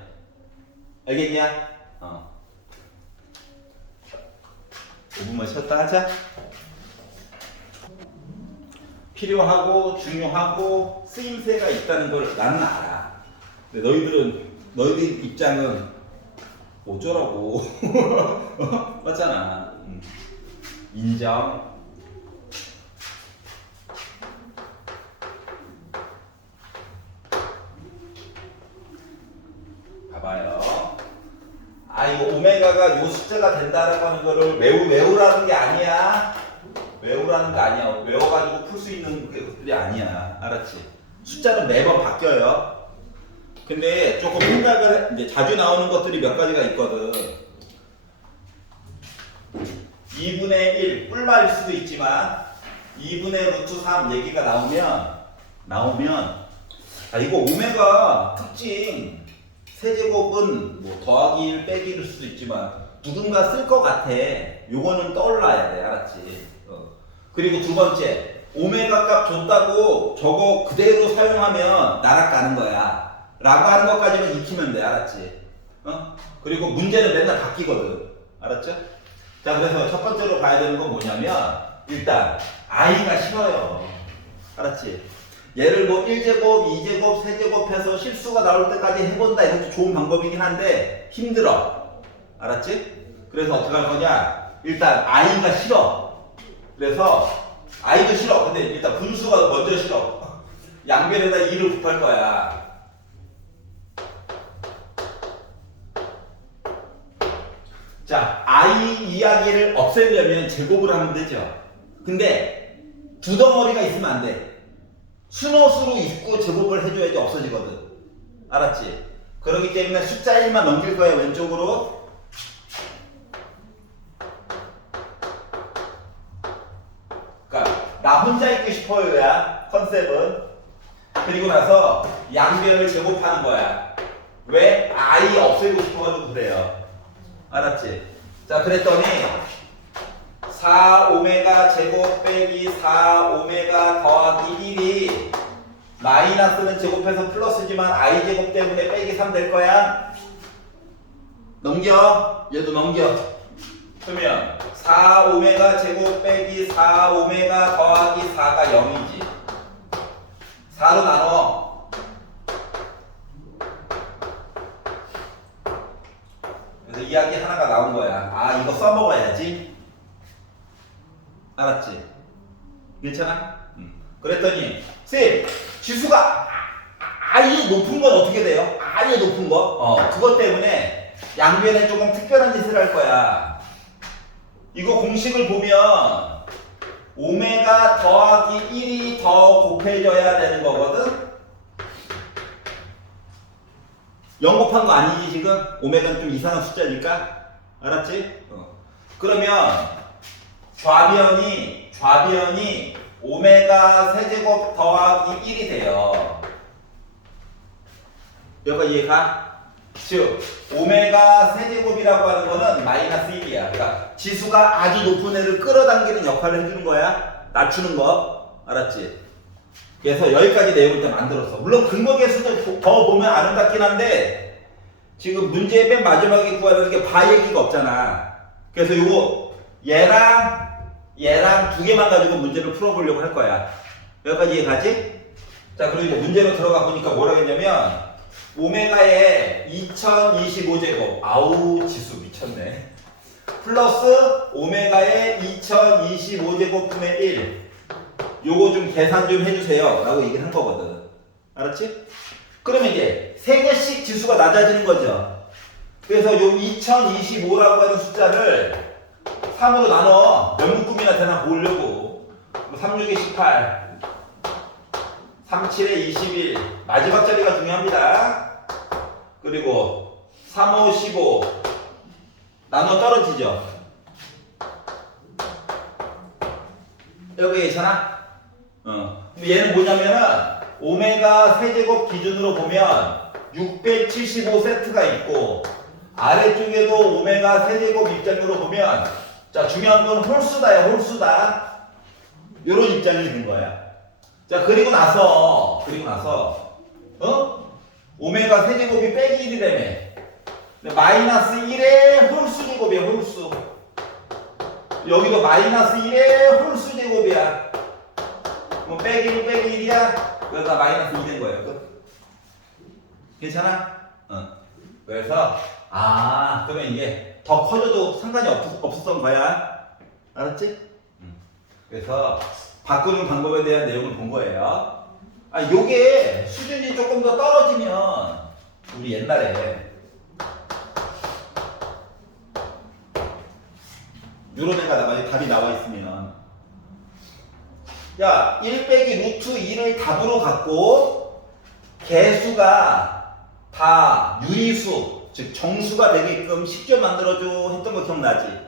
알겠냐? 5분만 쉬었다 하자. 필요하고 중요하고 쓰임새가 있다는 걸 나는 알아. 근데 너희들 입장은 어쩌라고. 맞잖아. 인정. 봐봐요. 이거 오메가가 요 숫자가 된다라고 하는 거를 외우라는 게 아니야. 외우라는 거 아니야. 외워가지고 풀 수 있는 것들이 아니야. 알았지? 숫자는 매번 바뀌어요. 근데 조금 생각을, 이제 자주 나오는 것들이 몇 가지가 있거든. 2분의 1, 뿔마일 수도 있지만, 2분의 루트 3 얘기가 나오면, 이거 오메가 특징, 세제곱은 뭐 더하기 1, 빼기 1일 수도 있지만, 누군가 쓸 것 같아. 요거는 떠올라야 돼. 알았지? 그리고 두 번째, 오메가 값 줬다고 저거 그대로 사용하면 날아가는 거야. 라고 하는 것까지만 익히면 돼. 알았지? 그리고 문제는 맨날 바뀌거든. 알았죠? 자, 그래서 첫 번째로 가야 되는 건 뭐냐면, 일단, i가 싫어요. 알았지? 얘를 뭐 1제곱, 2제곱, 3제곱 해서 실수가 나올 때까지 해본다. 이것도 좋은 방법이긴 한데, 힘들어. 알았지? 그래서 어떻게 할 거냐? 일단, i가 싫어. 그래서 i도 싫어. 근데 일단 분수가 먼저 싫어. 양변에다 2를 곱할 거야. 자, i 이야기를 없애려면 제곱을 하면 되죠. 근데 두 덩어리가 있으면 안 돼. 순호수로 있고 제곱을 해줘야지 없어지거든. 알았지? 그렇기 때문에 숫자 1만 넘길 거야. 왼쪽으로. 나 혼자 있고 싶어요야 컨셉은. 그리고 나서 양변을 제곱하는 거야. 왜? i 없애고 싶어가지고 그래요. 알았지? 자, 그랬더니 4오메가 제곱 빼기 4오메가 더하기 1이 마이너스는 제곱해서 플러스지만 i 제곱 때문에 빼기 3 될 거야. 넘겨. 얘도 넘겨. 그러면 4오메가 제곱 빼기 4오메가 더하기 4가 0이지. 4로 나눠. 그래서 이야기 하나가 나온 거야. 이거 써먹어야지. 알았지? 괜찮아? 그랬더니 쌤, 지수가 아예 높은 건 어떻게 돼요? 아예 높은 거? 그것 때문에 양변에 조금 특별한 짓을 할 거야. 이거 공식을 보면 오메가 더하기 1이 더 곱해져야 되는 거거든? 0 곱한 거 아니지 지금? 오메가는 좀 이상한 숫자니까 알았지? 그러면 좌변이 오메가 세제곱 더하기 1이 돼요. 여기가 이해가? 즉 오메가 세제곱이라고 하는 거는 마이너스 1이야. 그러니까 지수가 아주 높은 애를 끌어당기는 역할을 해주는 거야. 낮추는 거. 알았지? 그래서 여기까지 내용을 다 만들었어. 물론 근거 계수도 더 보면 아름답긴 한데 지금 문제의 맨 마지막에 구하는 게 바 얘기가 없잖아. 그래서 요거 얘랑 두 개만 가지고 문제를 풀어보려고 할 거야. 여기까지 이해가지? 자, 그리고 이제 문제로 들어가 보니까 뭐라고 했냐면 오메가의 2025제곱 아우 지수 미쳤네. 플러스 오메가의 2025제곱 분의 1 요거 좀 계산 좀 해주세요 라고 얘기를 한 거거든. 알았지? 그러면 이제 3개씩 지수가 낮아지는 거죠. 그래서 요 2025라고 하는 숫자를 3으로 나눠 몇 묶음이나 되나 보려고 3, 6에 18 3, 7에 21 마지막 자리가 중요합니다. 그리고 3, 5, 15 나눠 떨어지죠. 여기 괜찮아? 얘는 뭐냐면은 오메가 세제곱 기준으로 보면 675세트가 있고 아래쪽에도 오메가 세제곱 입장으로 보면 자 중요한 건 홀수다야 홀수다 요런 입장이 있는 거야. 자 그리고 나서 오메가 세제곱이 빼기 1이라며 마이너스 1의 홀수 제곱이야 홀수. 여기도 마이너스 1의 홀수 제곱이야. 뭐 빼기 1 빼기 1이야. 그러다 마이너스 2 된 거예요. 끝. 괜찮아? 그래서 그러면 이게 더 커져도 상관이 없었던 거야. 알았지? 그래서 바꾸는 방법에 대한 내용을 본 거예요. 요게 수준이 조금 더 떨어지면 우리 옛날에 요런 애가 답이 나와 있으면 야 1 빼기 루트 2를 답으로 갖고 개수가 다 유리수 즉 정수가 되게끔 쉽게 만들어줘 했던 거 기억나지?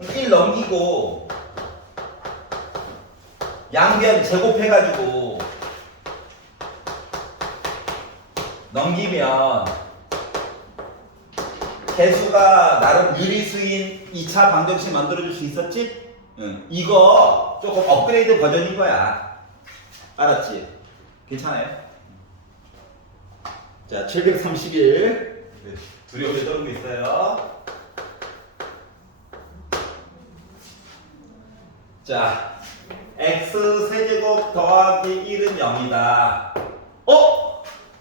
1 넘기고 양변 제곱해가지고 넘기면 개수가 나름 유리수인 2차 방정식 만들어줄 수 있었지? 이거 조금 업그레이드 버전인 거야. 알았지? 괜찮아요? 자, 731 두려움에 떨고 있어요. 자, x 세제곱 더하기 1은 0이다.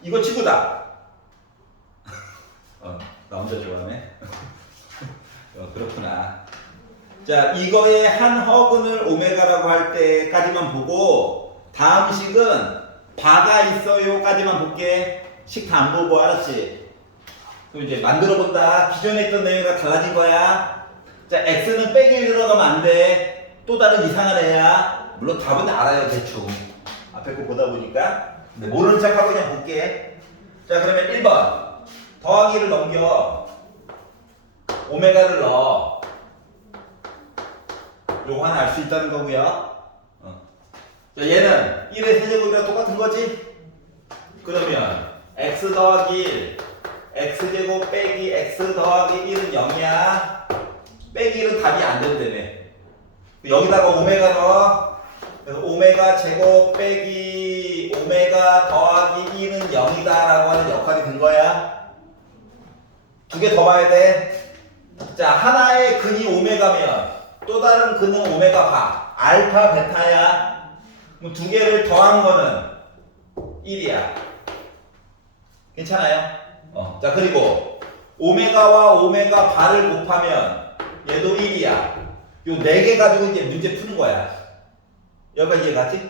이거 친구다. 나 혼자 좋아하네. 그렇구나. 자, 이거의 한 허근을 오메가라고 할 때까지만 보고 다음 식은 바가 있어요까지만 볼게. 식 다 안 보고 알았지? 그럼 이제 만들어 본다. 기존에 있던 내용이랑 달라진 거야. 자, x는 빼기 들어가면 안 돼. 또 다른 이상한 애야. 물론 답은 알아요 대충. 앞에 거 보다 보니까. 근데 모르는 척하고 그냥 볼게. 자, 그러면 1번 더하기를 넘겨 오메가를 넣어. 요거 하나 알 수 있다는 거고요. 자, 얘는 1의 세제곱이랑 똑같은 거지? 그러면 x 더하기 1 x제곱 빼기 x 더하기 1은 0이야. 빼기 1은 답이 안 된다며. 여기다가 오메가 넣어. 그래서 오메가 제곱 빼기 오메가 더하기 2는 0이다 라고 하는 역할이 된 거야. 두 개 더 봐야 돼. 자, 하나의 근이 오메가면 또 다른 근은 오메가 바 알파 베타야. 그럼 두 개를 더한 거는 1이야. 괜찮아요? 자, 그리고 오메가와 오메가 바를 곱하면 얘도 1이야. 요 4개 가지고 이제 문제 푸는 거야. 여기까지 이해가지?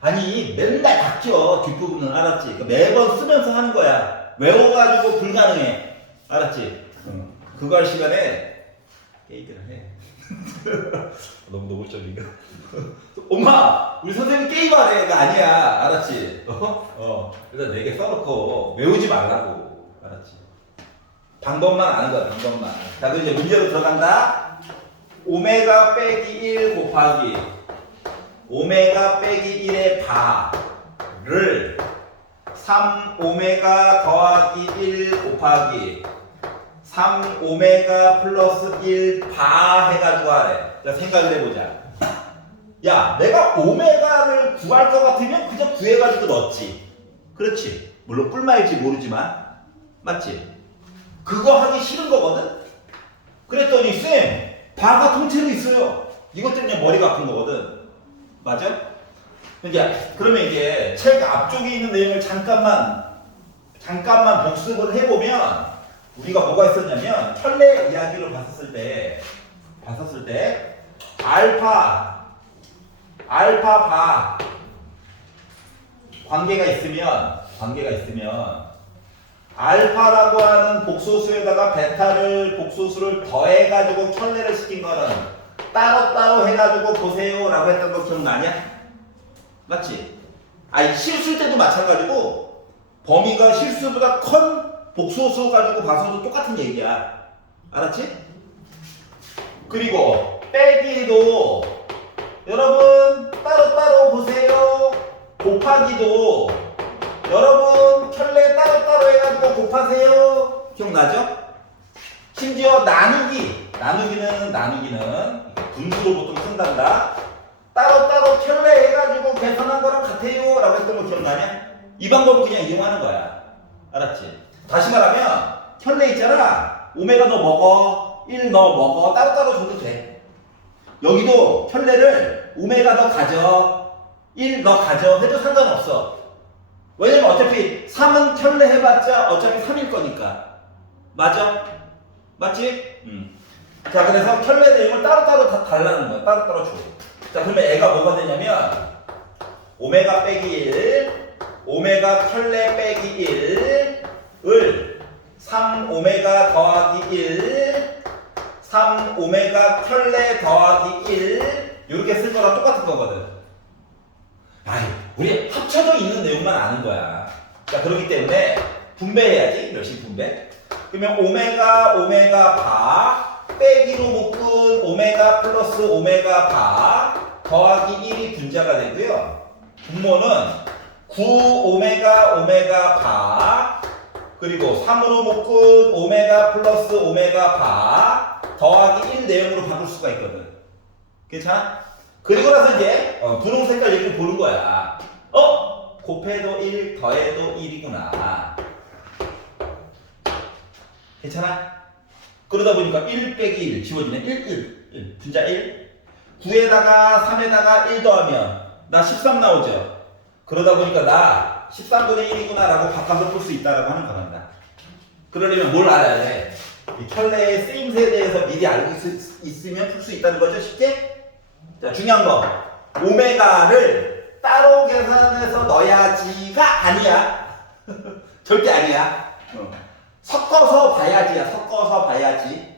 아니 맨날 바뀌어 뒷부분은. 알았지? 그러니까 매번 쓰면서 하는 거야. 외워가지고 불가능해. 알았지? 그거 할 시간에 게임을 해. 너무 노골적인가? 엄마! 우리 선생님 게임하래가 아니야. 알았지? 그래서 4개 써놓고 외우지 말라고. 알았지? 방법만 아는 거야, 방법만. 자, 그럼 이제 문제로 들어간다. 오메가 빼기 1 곱하기 오메가 빼기 1의 바를 3 오메가 더하기 1 곱하기 3 오메가 플러스 1 바 해가지고 하래. 자, 생각을 해보자. 야, 내가 오메가를 구할 것 같으면 그냥 구해가지고 넣었지. 그렇지. 물론 뿔말일지 모르지만. 맞지? 그거 하기 싫은 거거든? 그랬더니 쌤, 바가 통째로 있어요. 이것 때문에 머리가 아픈 거거든. 맞아? 그러면 이제 책 앞쪽에 있는 내용을 잠깐만 복습을 해보면 우리가 뭐가 있었냐면 켤레 이야기를 봤었을 때 알파 바 관계가 있으면 알파라고 하는 복소수에다가 베타를 복소수를 더해가지고 켤레를 시킨 거는 따로따로 해가지고 보세요 라고 했던 거 기억나냐? 맞지? 아니 실수일 때도 마찬가지고 범위가 실수보다 큰 복소수 가지고 봐서도 똑같은 얘기야. 알았지? 그리고 빼기도 여러분 따로따로 보세요. 곱하기도 여러분 켤레 따로따로 해가지고 곱하세요. 기억나죠? 심지어 나누기는 분수로 보통 쓴단다. 따로따로 켤레 해가지고 계산한 거랑 같아요 라고 했던 거 기억나냐? 이 방법을 그냥 이용하는 거야. 알았지? 다시 말하면 켤레 있잖아. 오메가 너 먹어 1 너 먹어 따로따로 줘도 돼. 여기도 켤레를 오메가 너 가져 1 너 가져 해도 상관없어. 왜냐면 어차피 3은 켤레 해봤자 어차피 3일 거니까. 맞아? 맞지? 자, 그래서 켤레 내용을 따로따로 다 달라는 거야. 따로따로 줘. 자, 그러면 애가 뭐가 되냐면 오메가 빼기 1 오메가 켤레 빼기 1을 3 오메가 더하기 1 3 오메가 켤레 더하기 1 이렇게 쓸 거랑 똑같은 거거든. 아니, 우리 합쳐져 있는 내용만 아는 거야. 자, 그렇기 때문에 분배해야지. 열심히 분배. 그러면 오메가 바 빼기로 묶은 오메가 플러스 오메가 바 더하기 1이 분자가 되고요. 분모는 9 오메가 바 그리고 3으로 묶은 오메가 플러스 오메가 바 더하기 1 내용으로 바꿀 수가 있거든. 괜찮아? 그리고 나서 이제 분홍 색깔 얘기를 보는 거야. 곱해도 1 더해도 1이구나. 괜찮아? 그러다 보니까 1 빼기 1 지워지네. 1 분자 1 9에다가 3에다가 1 더하면 나 13 나오죠. 그러다 보니까 나 13분의 1이구나 라고 바꿔서 풀 수 있다라고 하는 겁니다. 그러려면 뭘 알아야 돼? 이 켤레의 쓰임새에 대해서 미리 알고 있으면 풀 수 있다는 거죠. 쉽게? 자, 중요한 거 오메가를 따로 계산해서 넣어야지가 아니야. 절대 아니야. 섞어서 봐야지야. 섞어서 봐야지.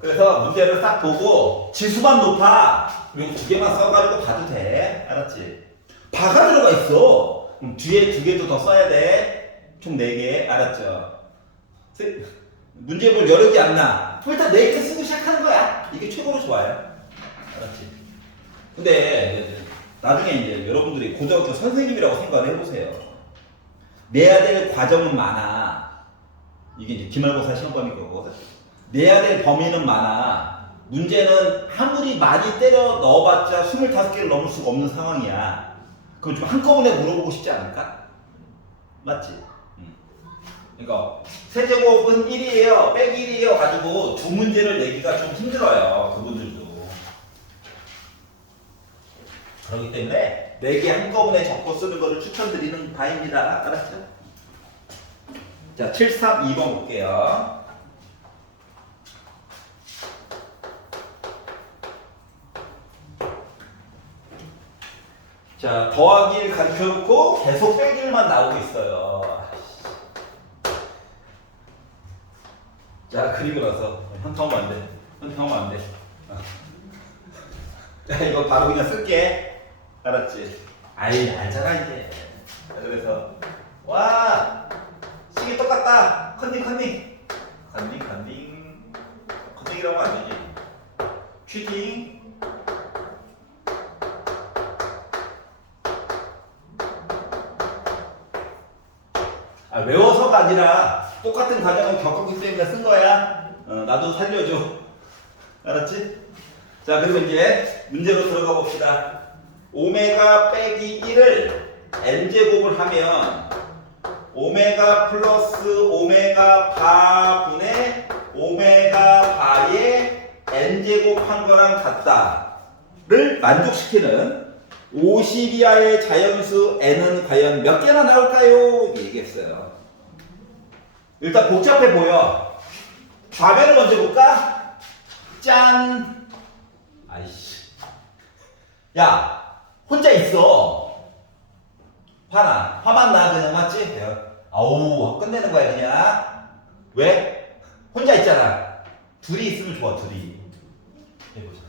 그래서 문제를 딱 보고 지수만 높아. 이거 2개만 써가지고 봐도 돼. 알았지? 바가 들어가 있어. 뒤에 2개도 더 써야 돼. 총 4개. 알았죠? 문제물 여러 개 안 나. 일단 4개 쓰고 시작하는 거야. 이게 최고로 좋아요. 알았지? 근데 나중에 이제 여러분들이 고등학교 선생님이라고 생각을 해보세요. 내야 될 과정은 많아. 이게 이제 기말고사 시험 범위 거거든. 내야 될 범위는 많아. 문제는 아무리 많이 때려 넣어봤자 25개를 넘을 수가 없는 상황이야. 그럼 좀 한꺼번에 물어보고 싶지 않을까? 맞지? 그러니까 세제곱은 1이에요, 빼기 1이에요 가지고 두 문제를 내기가 좀 힘들어요. 그분들도. 그렇기 때문에 4개 한꺼번에 적고 쓰는 거를 추천드리는 바입니다. 알았죠? 자, 732번 볼게요. 자, 더하기를 가르쳐놓고 계속 빼기를만 나오고 있어요. 자, 그리고 나서 현타오면 안 돼. 그건 하면 안 돼. 자, 이거 바로 그냥 쓸게. 알았지? 아이, 알잖아, 이제. 그래서, 와! 시계 똑같다! 컨닝. 컨닝이라고 하면 안 되지. 취팅. 아, 외워서가 아니라 똑같은 과정을 겪었기 때문에 쓴 거야. 나도 살려줘. 알았지? 자, 그리고 이제 문제로 들어가 봅시다. 오메가 빼기 1을 n제곱을 하면 오메가 플러스 오메가 바분의 오메가 바의 n제곱 한 거랑 같다를 만족시키는 50 이하의 자연수 n은 과연 몇 개나 나올까요? 얘기했어요. 일단 복잡해 보여. 좌변을 먼저 볼까? 짠! 아이씨. 야, 혼자 있어. 화만 나, 그냥 맞지? 아우, 끝내는 거야, 그냥. 왜? 혼자 있잖아. 둘이 있으면 좋아, 둘이. 해보자.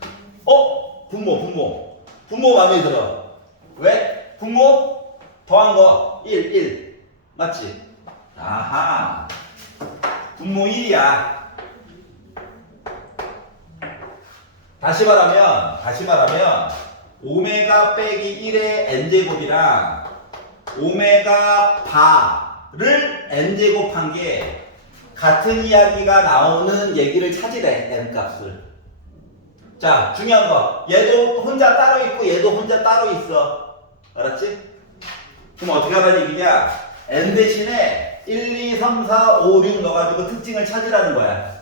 분모 마음에 들어. 왜? 분모 더한 거 1. 맞지? 아하. 분모 1이야. 다시 말하면 오메가 빼기 1의 n제곱이랑 오메가 바를 n제곱 한 게 같은 이야기가 나오는 얘기를 찾으래, n값을. 자, 중요한 거. 얘도 혼자 따로 있고 얘도 혼자 따로 있어. 알았지? 그럼 어떻게 하라는 얘기냐? n 대신에 1, 2, 3, 4, 5, 6 넣어가지고 특징을 찾으라는 거야.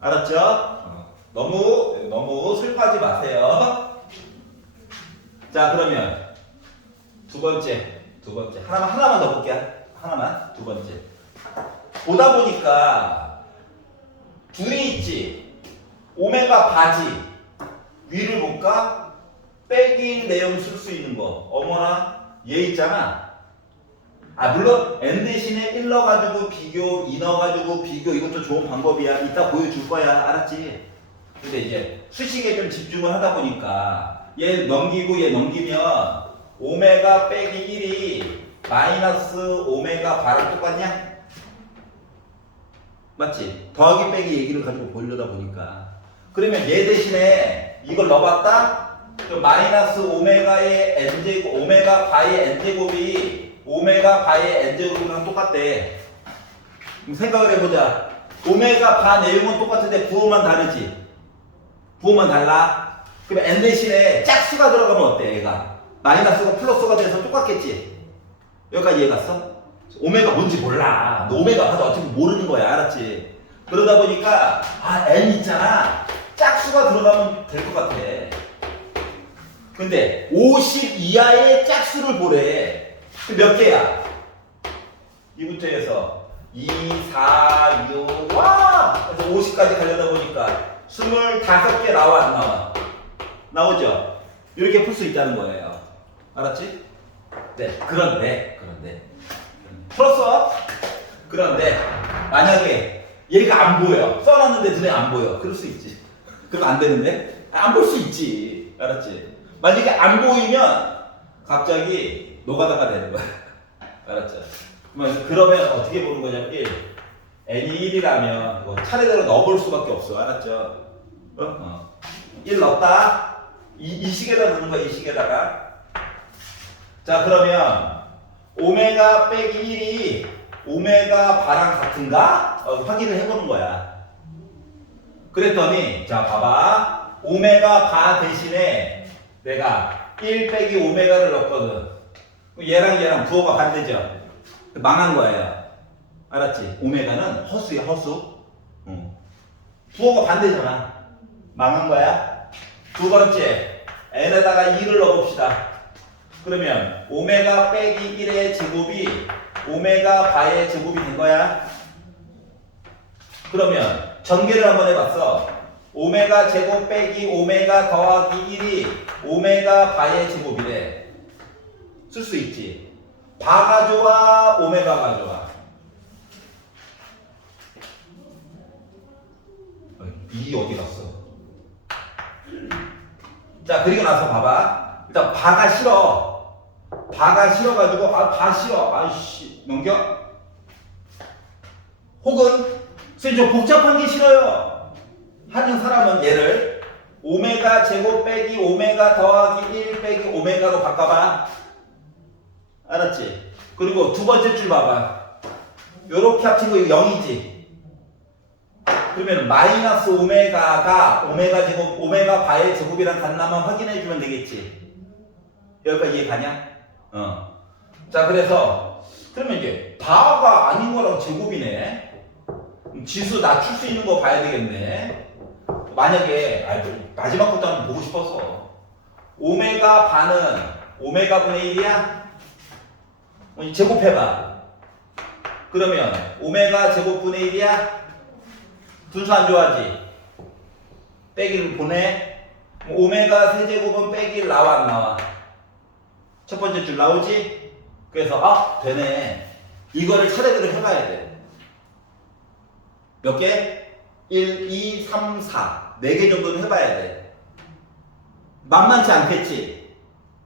알았죠? 너무 슬퍼하지 마세요. 자, 그러면 두 번째. 하나만 더 볼게요. 두 번째. 보다 보니까 둘이 있지. 오메가 바지. 위를 볼까? 빼기 내용 쓸 수 있는 거. 어머나, 얘 있잖아. 아, 물론 n 대신에 1 넣어가지고 비교, 2 넣어가지고 비교, 이것도 좋은 방법이야. 이따 보여줄 거야. 알았지? 근데 이제 수식에 좀 집중을 하다 보니까 얘 넘기고 얘 넘기면 오메가 빼기 1이 마이너스 오메가 바랑 똑같냐? 맞지? 더하기 빼기 얘기를 가지고 보려다 보니까 그러면 얘 대신에 이걸 넣어봤다? 그럼 마이너스 오메가의 n제곱, 오메가 바의 n제곱이 오메가 바의 n제곱이랑 똑같대. 그럼 생각을 해보자. 오메가 바 내용은 똑같은데 부호만 다르지? 부호만 달라? 그럼 n 대신에 짝수가 들어가면 어때, 얘가? 마이너스가 플러스가 돼서 똑같겠지? 여기까지 이해 갔어? 오메가 뭔지 몰라. 너 오메가 바도 어차피 모르는 거야. 알았지? 그러다 보니까, n 있잖아. 짝수가 들어가면 될 것 같아. 근데 50 이하의 짝수를 보래. 몇 개야? 이부터 해서 2, 4, 6, 와! 그래서 50까지 가려다 보니까 25개 나와, 안 나와? 나오죠? 이렇게 풀 수 있다는 거예요. 알았지? 네, 그런데 풀었어? 그런데 만약에 얘가 안 보여. 써놨는데 눈에 안 보여. 그럴 수 있지. 그럼 안 되는데? 안 볼 수 있지. 알았지? 만약에 안 보이면 갑자기 노가다가 되는 거야. 알았죠? 그러면 어떻게 보는 거냐면 1. n이 1이라면 뭐 차례대로 넣어볼 수밖에 없어. 알았죠? 1 넣었다. 이 식에다 넣는 거야. 이 식에다가. 자, 그러면 오메가 빼기 1이 오메가 바랑 같은가? 확인을 해보는 거야. 그랬더니 자, 봐봐. 오메가 바 대신에 내가 1 빼기 오메가를 넣었거든. 얘랑 부호가 반대죠. 망한 거예요. 알았지? 오메가는 허수야, 허수. 부호가 반대잖아. 망한 거야. 두 번째, n에다가 2를 넣어봅시다. 그러면 오메가 빼기 1의 제곱이 오메가 바의 제곱이 된 거야. 그러면 전개를 한번 해봤어. 오메가 제곱 빼기 오메가 더하기 1이 오메가 바의 제곱이래. 쓸 수 있지. 바가 좋아, 오메가가 좋아? 이 어디 갔어? 자, 그리고 나서 봐봐. 일단 바가 싫어. 바가 싫어가지고 바 싫어. 아이씨 넘겨. 혹은 선생님 저 복잡한 게 싫어요 하는 사람은 얘를 오메가 제곱 빼기 오메가 더하기 1 빼기 오메가로 바꿔봐. 알았지? 그리고 두 번째 줄 봐봐. 요렇게 합친 거 이거 0이지. 그러면 마이너스 오메가가 오메가 제곱 오메가 바의 제곱이랑 같나만 확인해 주면 되겠지. 여기까지 이해 가냐? 자, 그래서 그러면 이제 바가 아닌 거랑 제곱이네. 지수 낮출 수 있는 거 봐야 되겠네. 만약에 마지막 것도 한번 보고 싶어서 오메가 바는 오메가 분의 1이야? 제곱해봐. 그러면 오메가 제곱 분의 1이야? 분수 안 좋아하지? 빼기를 보내? 오메가 세제곱은 빼기 1 나와 안 나와? 첫 번째 줄 나오지? 그래서 되네. 이거를 차례대로 해봐야 돼. 몇 개? 1, 2, 3, 4. 4개 정도는 해봐야 돼. 만만치 않겠지?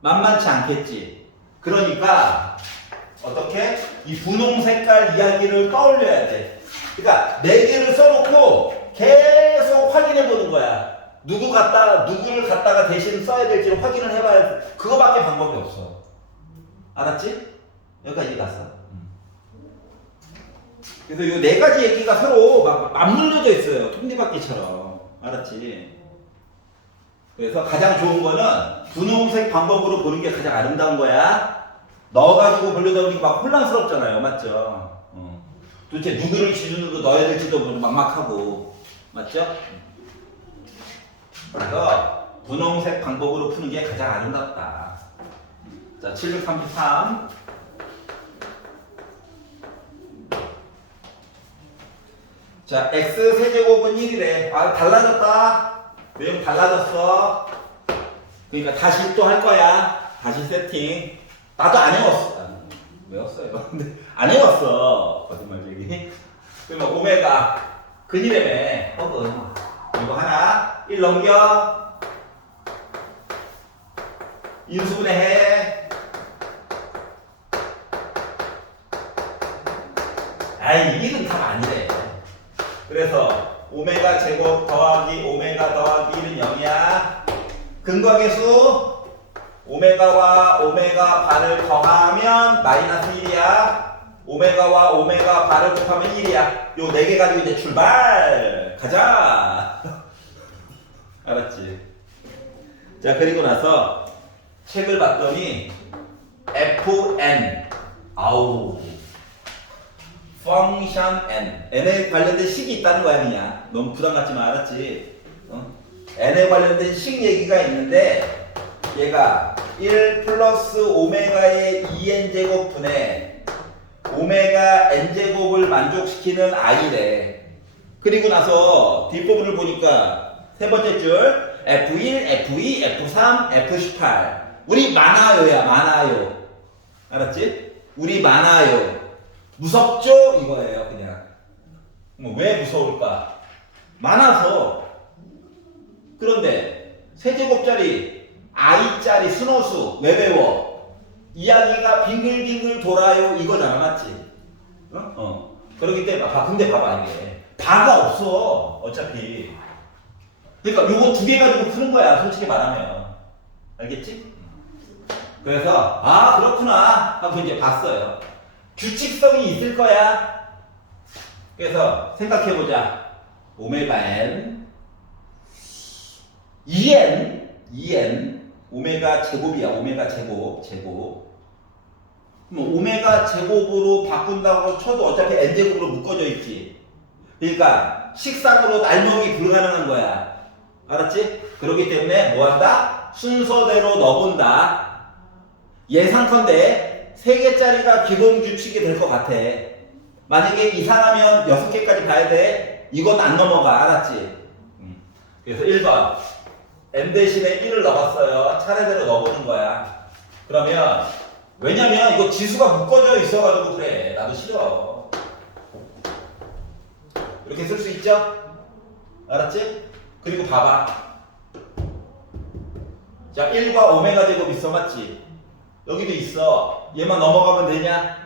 만만치 않겠지? 그러니까 어떻게? 이 분홍 색깔 이야기를 떠올려야 돼. 그러니까 4개를 써놓고 계속 확인해 보는 거야. 누구를 갖다가 대신 써야 될지를 확인을 해봐야 돼. 그거밖에 방법이 없어. 알았지? 여기까지 갔어. 그래서 이 4가지 얘기가 서로 막 맞물려져 있어요. 톱니바퀴처럼. 알았지? 그래서 가장 좋은 거는 분홍색 방법으로 보는 게 가장 아름다운 거야. 넣어가지고 보려다 보니까 막 혼란스럽잖아요. 맞죠? 도대체 누구를 기준으로 넣어야 될지도 막막하고. 맞죠? 그래서 분홍색 방법으로 푸는 게 가장 아름답다. 자, 733. 자, x 세제곱은 1이래. 달라졌다. 내용 달라졌어. 그러니까 다시 또 할 거야. 다시 세팅. 나도 안 해왔어. 외웠어요. 근데 안 해왔어. 거짓말쟁이. 그러면 오메가 근이래매. 혹은 이거 하나 1 넘겨. 인수분해 해. 아이, 1은 답 아니래. 그래서 오메가 제곱 더하기 오메가 더하기 1은 0이야. 근각의 수 오메가와 오메가 반을 더하면 마이너스 1이야. 오메가와 오메가 반을 곱하면 1이야. 요 4개 가지고 이제 출발! 가자! 알았지? 자, 그리고 나서 책을 봤더니 fn 아우 펑션 n n에 관련된 식이 있다는 거야. 그냥 너무 부담 갖지 마. 알았지? n에 관련된 식 얘기가 있는데 얘가 1 플러스 오메가의 2n제곱 분의 오메가 n제곱을 만족시키는 i래. 그리고 나서 뒷부분을 보니까 세 번째 줄 F1, F2, F3, F18 우리 많아요야. 많아요. 알았지? 우리 많아요. 무섭죠? 이거예요. 그냥 왜 무서울까? 많아서. 그런데 세제곱짜리 i짜리 순호수 왜 배워? 이야기가 빙글빙글 돌아요 이거잖아. 맞지? 그렇기 때문에 근데 봐봐. 이게 바가 없어 어차피. 그러니까 요거 2개 가지고 푸는 거야 솔직히 말하면. 알겠지? 그래서 그렇구나 하고 이제 봤어요. 규칙성이 있을 거야. 그래서 생각해보자. 오메가 n 2n 오메가 제곱이야. 오메가 제곱. 그럼 오메가 제곱으로 바꾼다고 쳐도 어차피 n제곱으로 묶어져 있지. 그러니까 식상으로 날먹이 불가능한 거야. 알았지? 그렇기 때문에 뭐한다? 순서대로 넣어본다. 예상컨대 3개짜리가 기본 규칙이 될 것 같아. 만약에 이상하면 6개까지 봐야 돼. 이건 안 넘어가. 알았지? 그래서 1번 n 대신에 1을 넣어봤어요. 차례대로 넣어보는 거야. 그러면 왜냐면 이거 지수가 묶어져 있어가지고 그래. 나도 싫어. 이렇게 쓸 수 있죠? 알았지? 그리고 봐봐. 자, 1과 오메가 제곱 있어, 맞지? 여기도 있어. 얘만 넘어가면 되냐?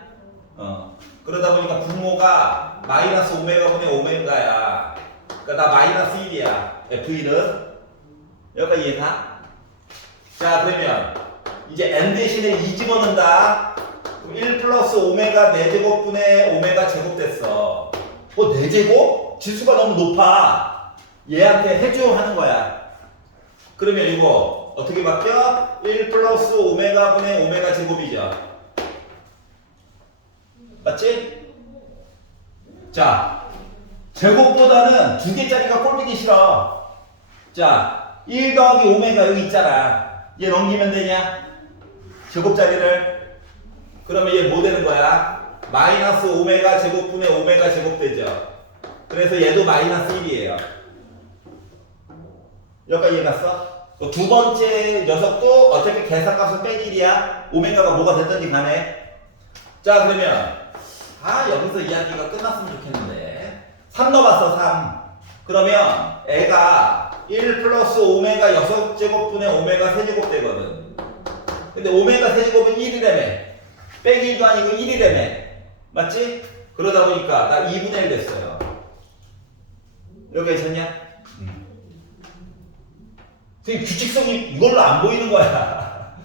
그러다 보니까 분모가 마이너스 오메가분의 오메가야. 그러니까 나 마이너스 1이야. F1은. 여기가 이해가? 자, 그러면 이제 n 대신에 2 집어넣는다. 그럼 1 플러스 오메가 4제곱분의 오메가 제곱 됐어. 4제곱? 지수가 너무 높아. 얘한테 해줘 하는 거야. 그러면 이거 어떻게 바뀌어? 1 플러스 오메가 분의 오메가 제곱이죠. 맞지? 자, 제곱보다는 2개짜리가 꼴보기 싫어. 자, 1 더하기 오메가 여기 있잖아. 얘 넘기면 되냐? 제곱자리를. 그러면 얘 뭐 되는 거야? 마이너스 오메가 제곱분의 오메가 제곱 되죠. 그래서 얘도 마이너스 1이에요. 여기까지 이해갔어? 두 번째 녀석도 어차피 계산값은 빼기 1이야. 오메가가 뭐가 됐든지 간에. 자, 그러면 여기서 이야기가 끝났으면 좋겠는데 3 넣어봤어. 3. 그러면 애가 1 플러스 오메가 6제곱분의 오메가 세제곱 되거든. 근데 오메가 세제곱은 1이라며. 빼기 1도 아니고 1이라며. 맞지? 그러다 보니까 나 2분의 1 됐어요. 이렇게 있었냐? 선생님, 규칙성이 이걸로 안 보이는 거야.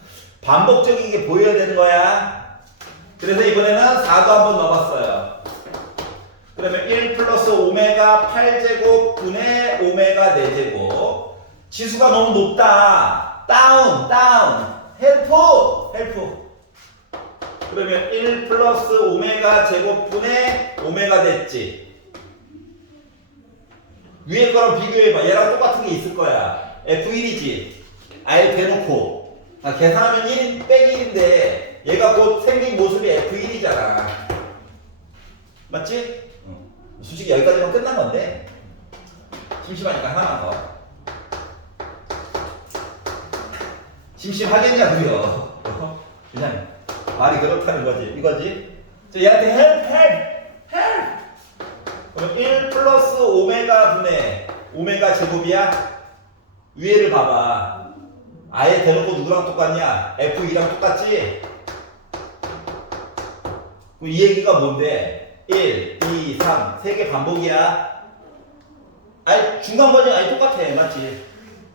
반복적인 게 보여야 되는 거야. 그래서 이번에는 4도 한번 넣어봤어요. 그러면 1 플러스 오메가 8제곱 분의 오메가 4제곱. 지수가 너무 높다. 다운. 헬프. 그러면 1 플러스 오메가 제곱 분의 오메가 됐지. 위에 거랑 비교해봐. 얘랑 똑같은 게 있을 거야. F1이지. 아예 대놓고. 계산하면 1 빼기 1인데 얘가 곧 생긴 모습이 F1이잖아. 맞지? 솔직히 여기까지만 끝난 건데 심심하니까 하나만 더. 심심하겠냐고요. 그냥 말이 그렇다는 거지. 이거지? 자, 얘한테 헬프. 그럼 1 플러스 오메가 분의 오메가 제곱이야? 위에를 봐봐. 아예 대놓고 누구랑 똑같냐? F2랑 똑같지? 그럼 이 얘기가 뭔데? 1, 2, 3, 3개 반복이야. 아예 중간 버전이 아예 똑같아. 맞지?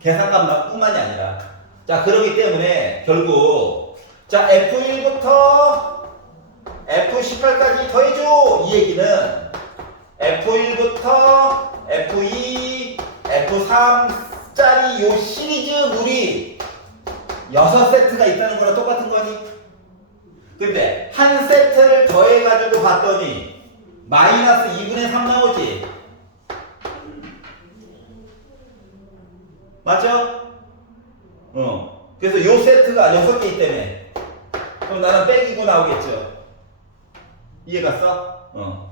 계산값뿐만이 아니라. 자, 그러기 때문에 결국 자, F1부터 F18까지 더해줘. 이 얘기는 F1부터 F2, F3짜리 요 시리즈 룰이 6세트가 있다는 거랑 똑같은 거니? 근데 한 세트를 더해가지고 봤더니 마이너스 2분의 3 나오지? 맞죠? 그래서 요 세트가 6개 있다며. 그럼 나는 빼기고 나오겠죠? 이해갔어?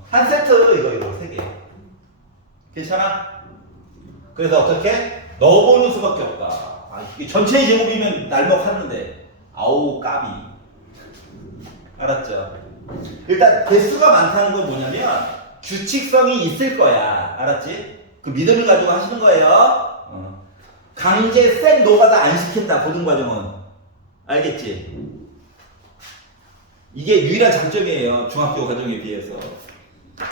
한 세트 이거 3개. 괜찮아? 그래서 어떻게? 넣어보는 수밖에 없다. 이게 전체 제곱이면 날먹하는데 아우 까비. 알았죠? 일단 개수가 많다는 건 뭐냐면 규칙성이 있을 거야. 알았지? 그 믿음을 가지고 하시는 거예요. 강제 생 노가다 안 시킨다. 고등 과정은. 알겠지? 이게 유일한 장점이에요. 중학교 과정에 비해서.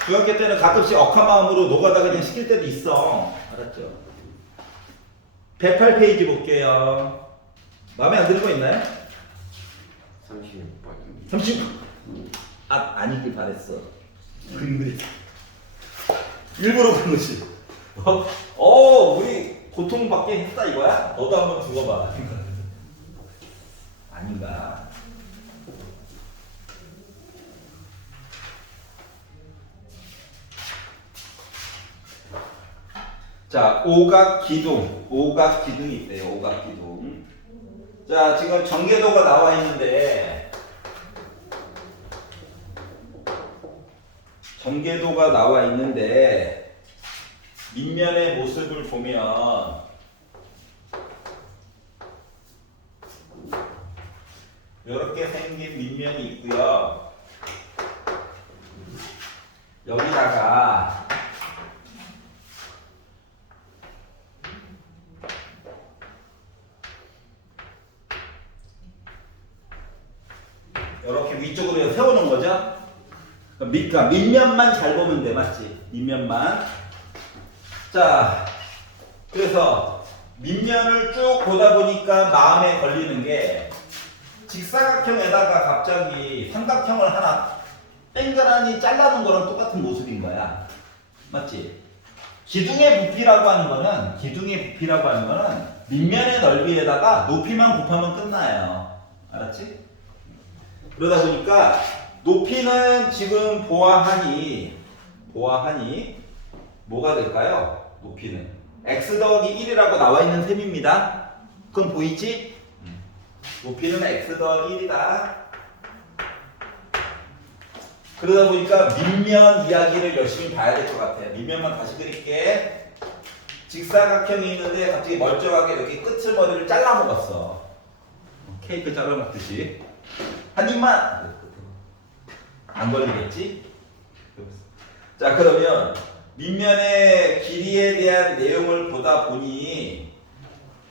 중학교 때는 가끔씩 억한 마음으로 노가다 그냥 시킬 때도 있어. 알았죠? 108페이지 볼게요. 마음에 안 드는 거 있나요? 36번. 30. 안 읽길 바랬어. 그림 그리. 일부러 그런 거지. 우리 고통받게 했다 이거야? 너도 한번 죽어봐. 아닌가? 자, 오각기둥이 있대요. 오각기둥. 자, 지금 전개도가 나와 있는데 밑면의 모습을 보면 이렇게 생긴 밑면이 있고요. 여기다가 그러니까 밑면만 잘 보면 돼, 맞지? 밑면만. 자, 그래서 밑면을 쭉 보다 보니까 마음에 걸리는 게 직사각형에다가 갑자기 삼각형을 하나 땡그라니 잘라놓은 거랑 똑같은 모습인 거야. 맞지? 기둥의 부피라고 하는 거는 밑면의 넓이에다가 높이만 곱하면 끝나요. 알았지? 그러다 보니까 높이는 지금 보아하니 뭐가 될까요? 높이는 x 더하기 1이라고 나와 있는 셈입니다. 그건 보이지? 높이는 x 더하기 1이다. 그러다 보니까 밑면 이야기를 열심히 봐야 될 것 같아. 밑면만 다시 그릴게. 직사각형이 있는데 갑자기 멀쩡하게 여기 끝머리를 잘라 먹었어. 케이크 잘라 먹듯이. 한 입만 안 걸리겠지? 자, 그러면 밑면의 길이에 대한 내용을 보다 보니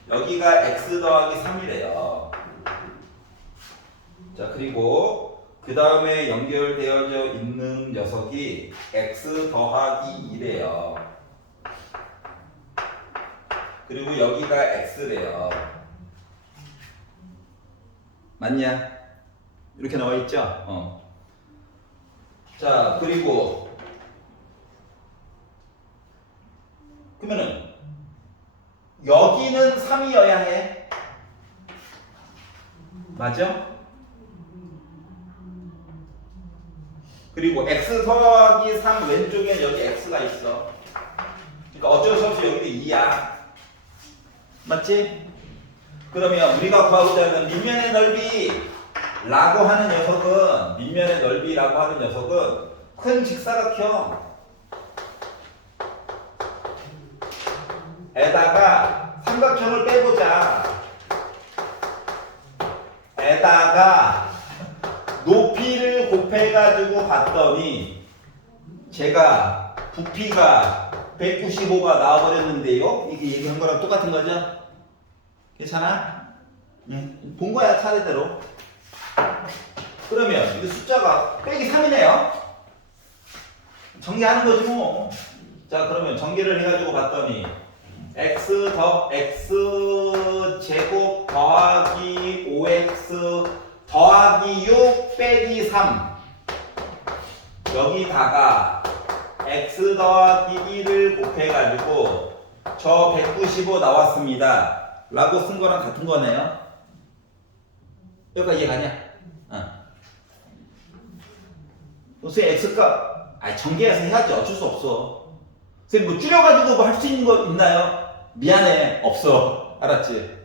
여기가 x 더하기 3이래요. 자, 그리고 그 다음에 연결되어져 있는 녀석이 x 더하기 2래요. 그리고 여기가 x래요. 맞냐? 이렇게 나와 있죠? 자, 그리고 그러면은 여기는 3이어야 해. 맞아? 그리고 x 더하기 3 왼쪽에 여기 x가 있어. 그러니까 어쩔 수 없이 여기도 2야. 맞지? 그러면 우리가 구하고자 하는 밑면의 넓이라고 하는 녀석은 큰 직사각형 에다가 삼각형을 빼보자. 에다가 높이를 곱해가지고 봤더니 제가 부피가 195가 나와버렸는데요. 이게 얘기한 거랑 똑같은 거죠? 괜찮아? 본 거야, 차례대로. 그러면 이 숫자가 빼기 3이네요. 전개하는 거지 뭐. 자, 그러면 전개를 해가지고 봤더니 x 제곱 더하기 5x 더하기 6 빼기 3 여기다가 x 더하기 1을 곱해가지고 저 195 나왔습니다 라고 쓴 거랑 같은 거네요. 여기까지 이해가냐? 선생님 x값 전개해서 해야지. 어쩔 수 없어. 선생님 뭐 줄여가지고 뭐 할 수 있는 거 있나요? 미안해, 없어. 알았지?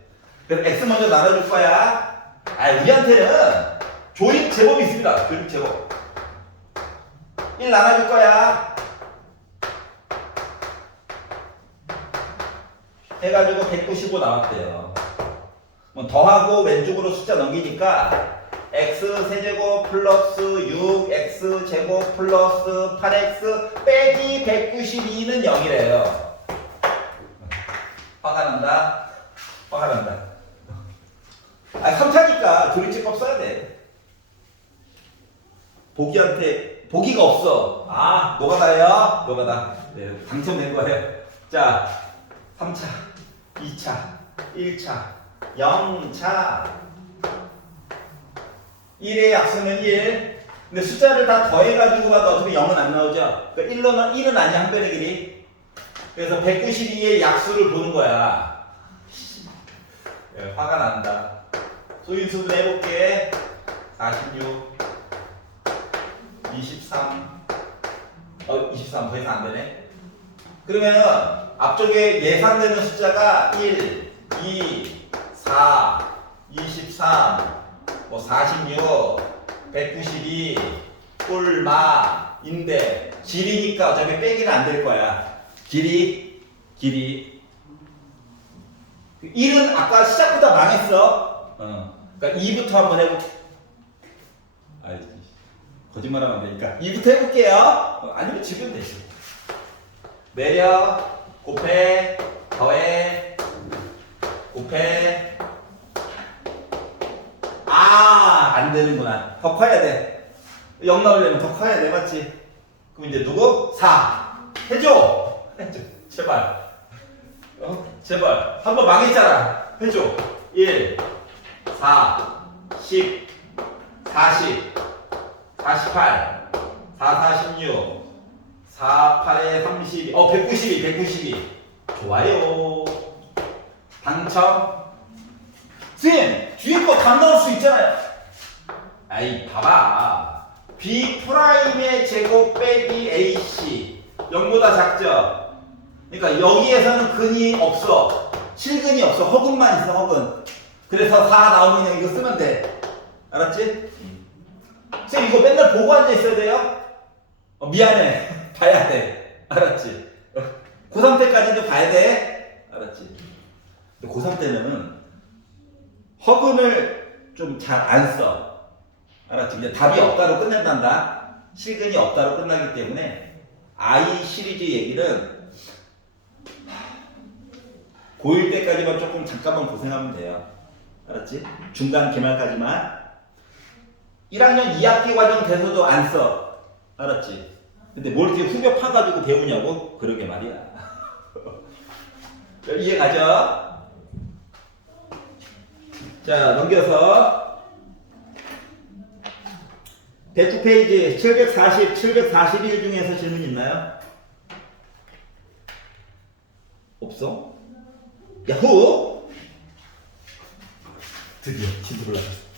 그래서 x 먼저 나눠줄 거야. 우리한테는 조립 제곱이 있습니다. 조립 제곱 1 나눠줄 거야. 해가지고 195 나왔대요. 뭐 더하고 왼쪽으로 숫자 넘기니까 x 세제곱 플러스 6x 제곱 플러스 8x 빼기 192는 0이래요. 화가 난다. 3차니까 조립제법 써야 돼. 보기가 없어. 노가다예요. 노가다. 네, 당첨된 거예요. 자, 3차, 2차, 1차, 0차. 1의 약수는 1. 근데 숫자를 다 더해가지고 봐도 어차피 0은 안 나오죠. 그러니까 1은 아니야, 한 변의 길이. 그래서 192의 약수를 보는 거야. 화가 난다. 소인수분 해볼게. 46, 23. 23 더 이상 안 되네. 그러면은 앞쪽에 예상되는 숫자가 1, 2, 4, 23, 46, 192, 꿀마인데 길이니까 어차피 빼기는 안 될 거야. 길이 1은 아까 시작보다 망했어. 그러니까 2부터 한번 해볼게. 거짓말하면 안 되니까 2부터 해볼게요. 아니면 지금 되지. 내려, 곱해, 더해, 곱해. 안 되는구나. 더 커야 돼. 0 나오려면 더 커야 돼, 맞지? 그럼 이제 누구? 4 해줘. 해줘. 제발. 제발. 한번 망했잖아. 해줘. 1 4 10 40 48 4 46 4 8에 32 192 192 좋아요. 당첨. 쌤 뒤에 거 다 넣을 수 있잖아요. 아이 봐봐. B 프라임의 제곱 빼기 AC 0보다 작죠. 그러니까 여기에서는 근이 없어. 실근이 없어. 허근만 있어. 허근. 그래서 4 나오면 그냥 이거 쓰면 돼. 알았지? 쌤 이거 맨날 보고 앉아 있어야 돼요? 미안해. 봐야 돼. 알았지? 고3 때까지도 봐야 돼. 알았지? 근데 고3 때는 허근을 좀 잘 안 써. 알았지? 이제 답이 없다로 끝낸단다. 실근이 없다로 끝나기 때문에 I 시리즈 얘기는 고1 때까지만 조금 잠깐만 고생하면 돼요. 알았지? 중간 기말까지만. 1학년 2학기 과정 돼서도 안 써. 알았지? 근데 뭘 이렇게 후벼 파가지고 배우냐고? 그러게 말이야. 이해 가죠? 자, 넘겨서 109페이지 740, 741 중에서 질문 있나요? 없어? 야호! 드디어 진도 올라갔어.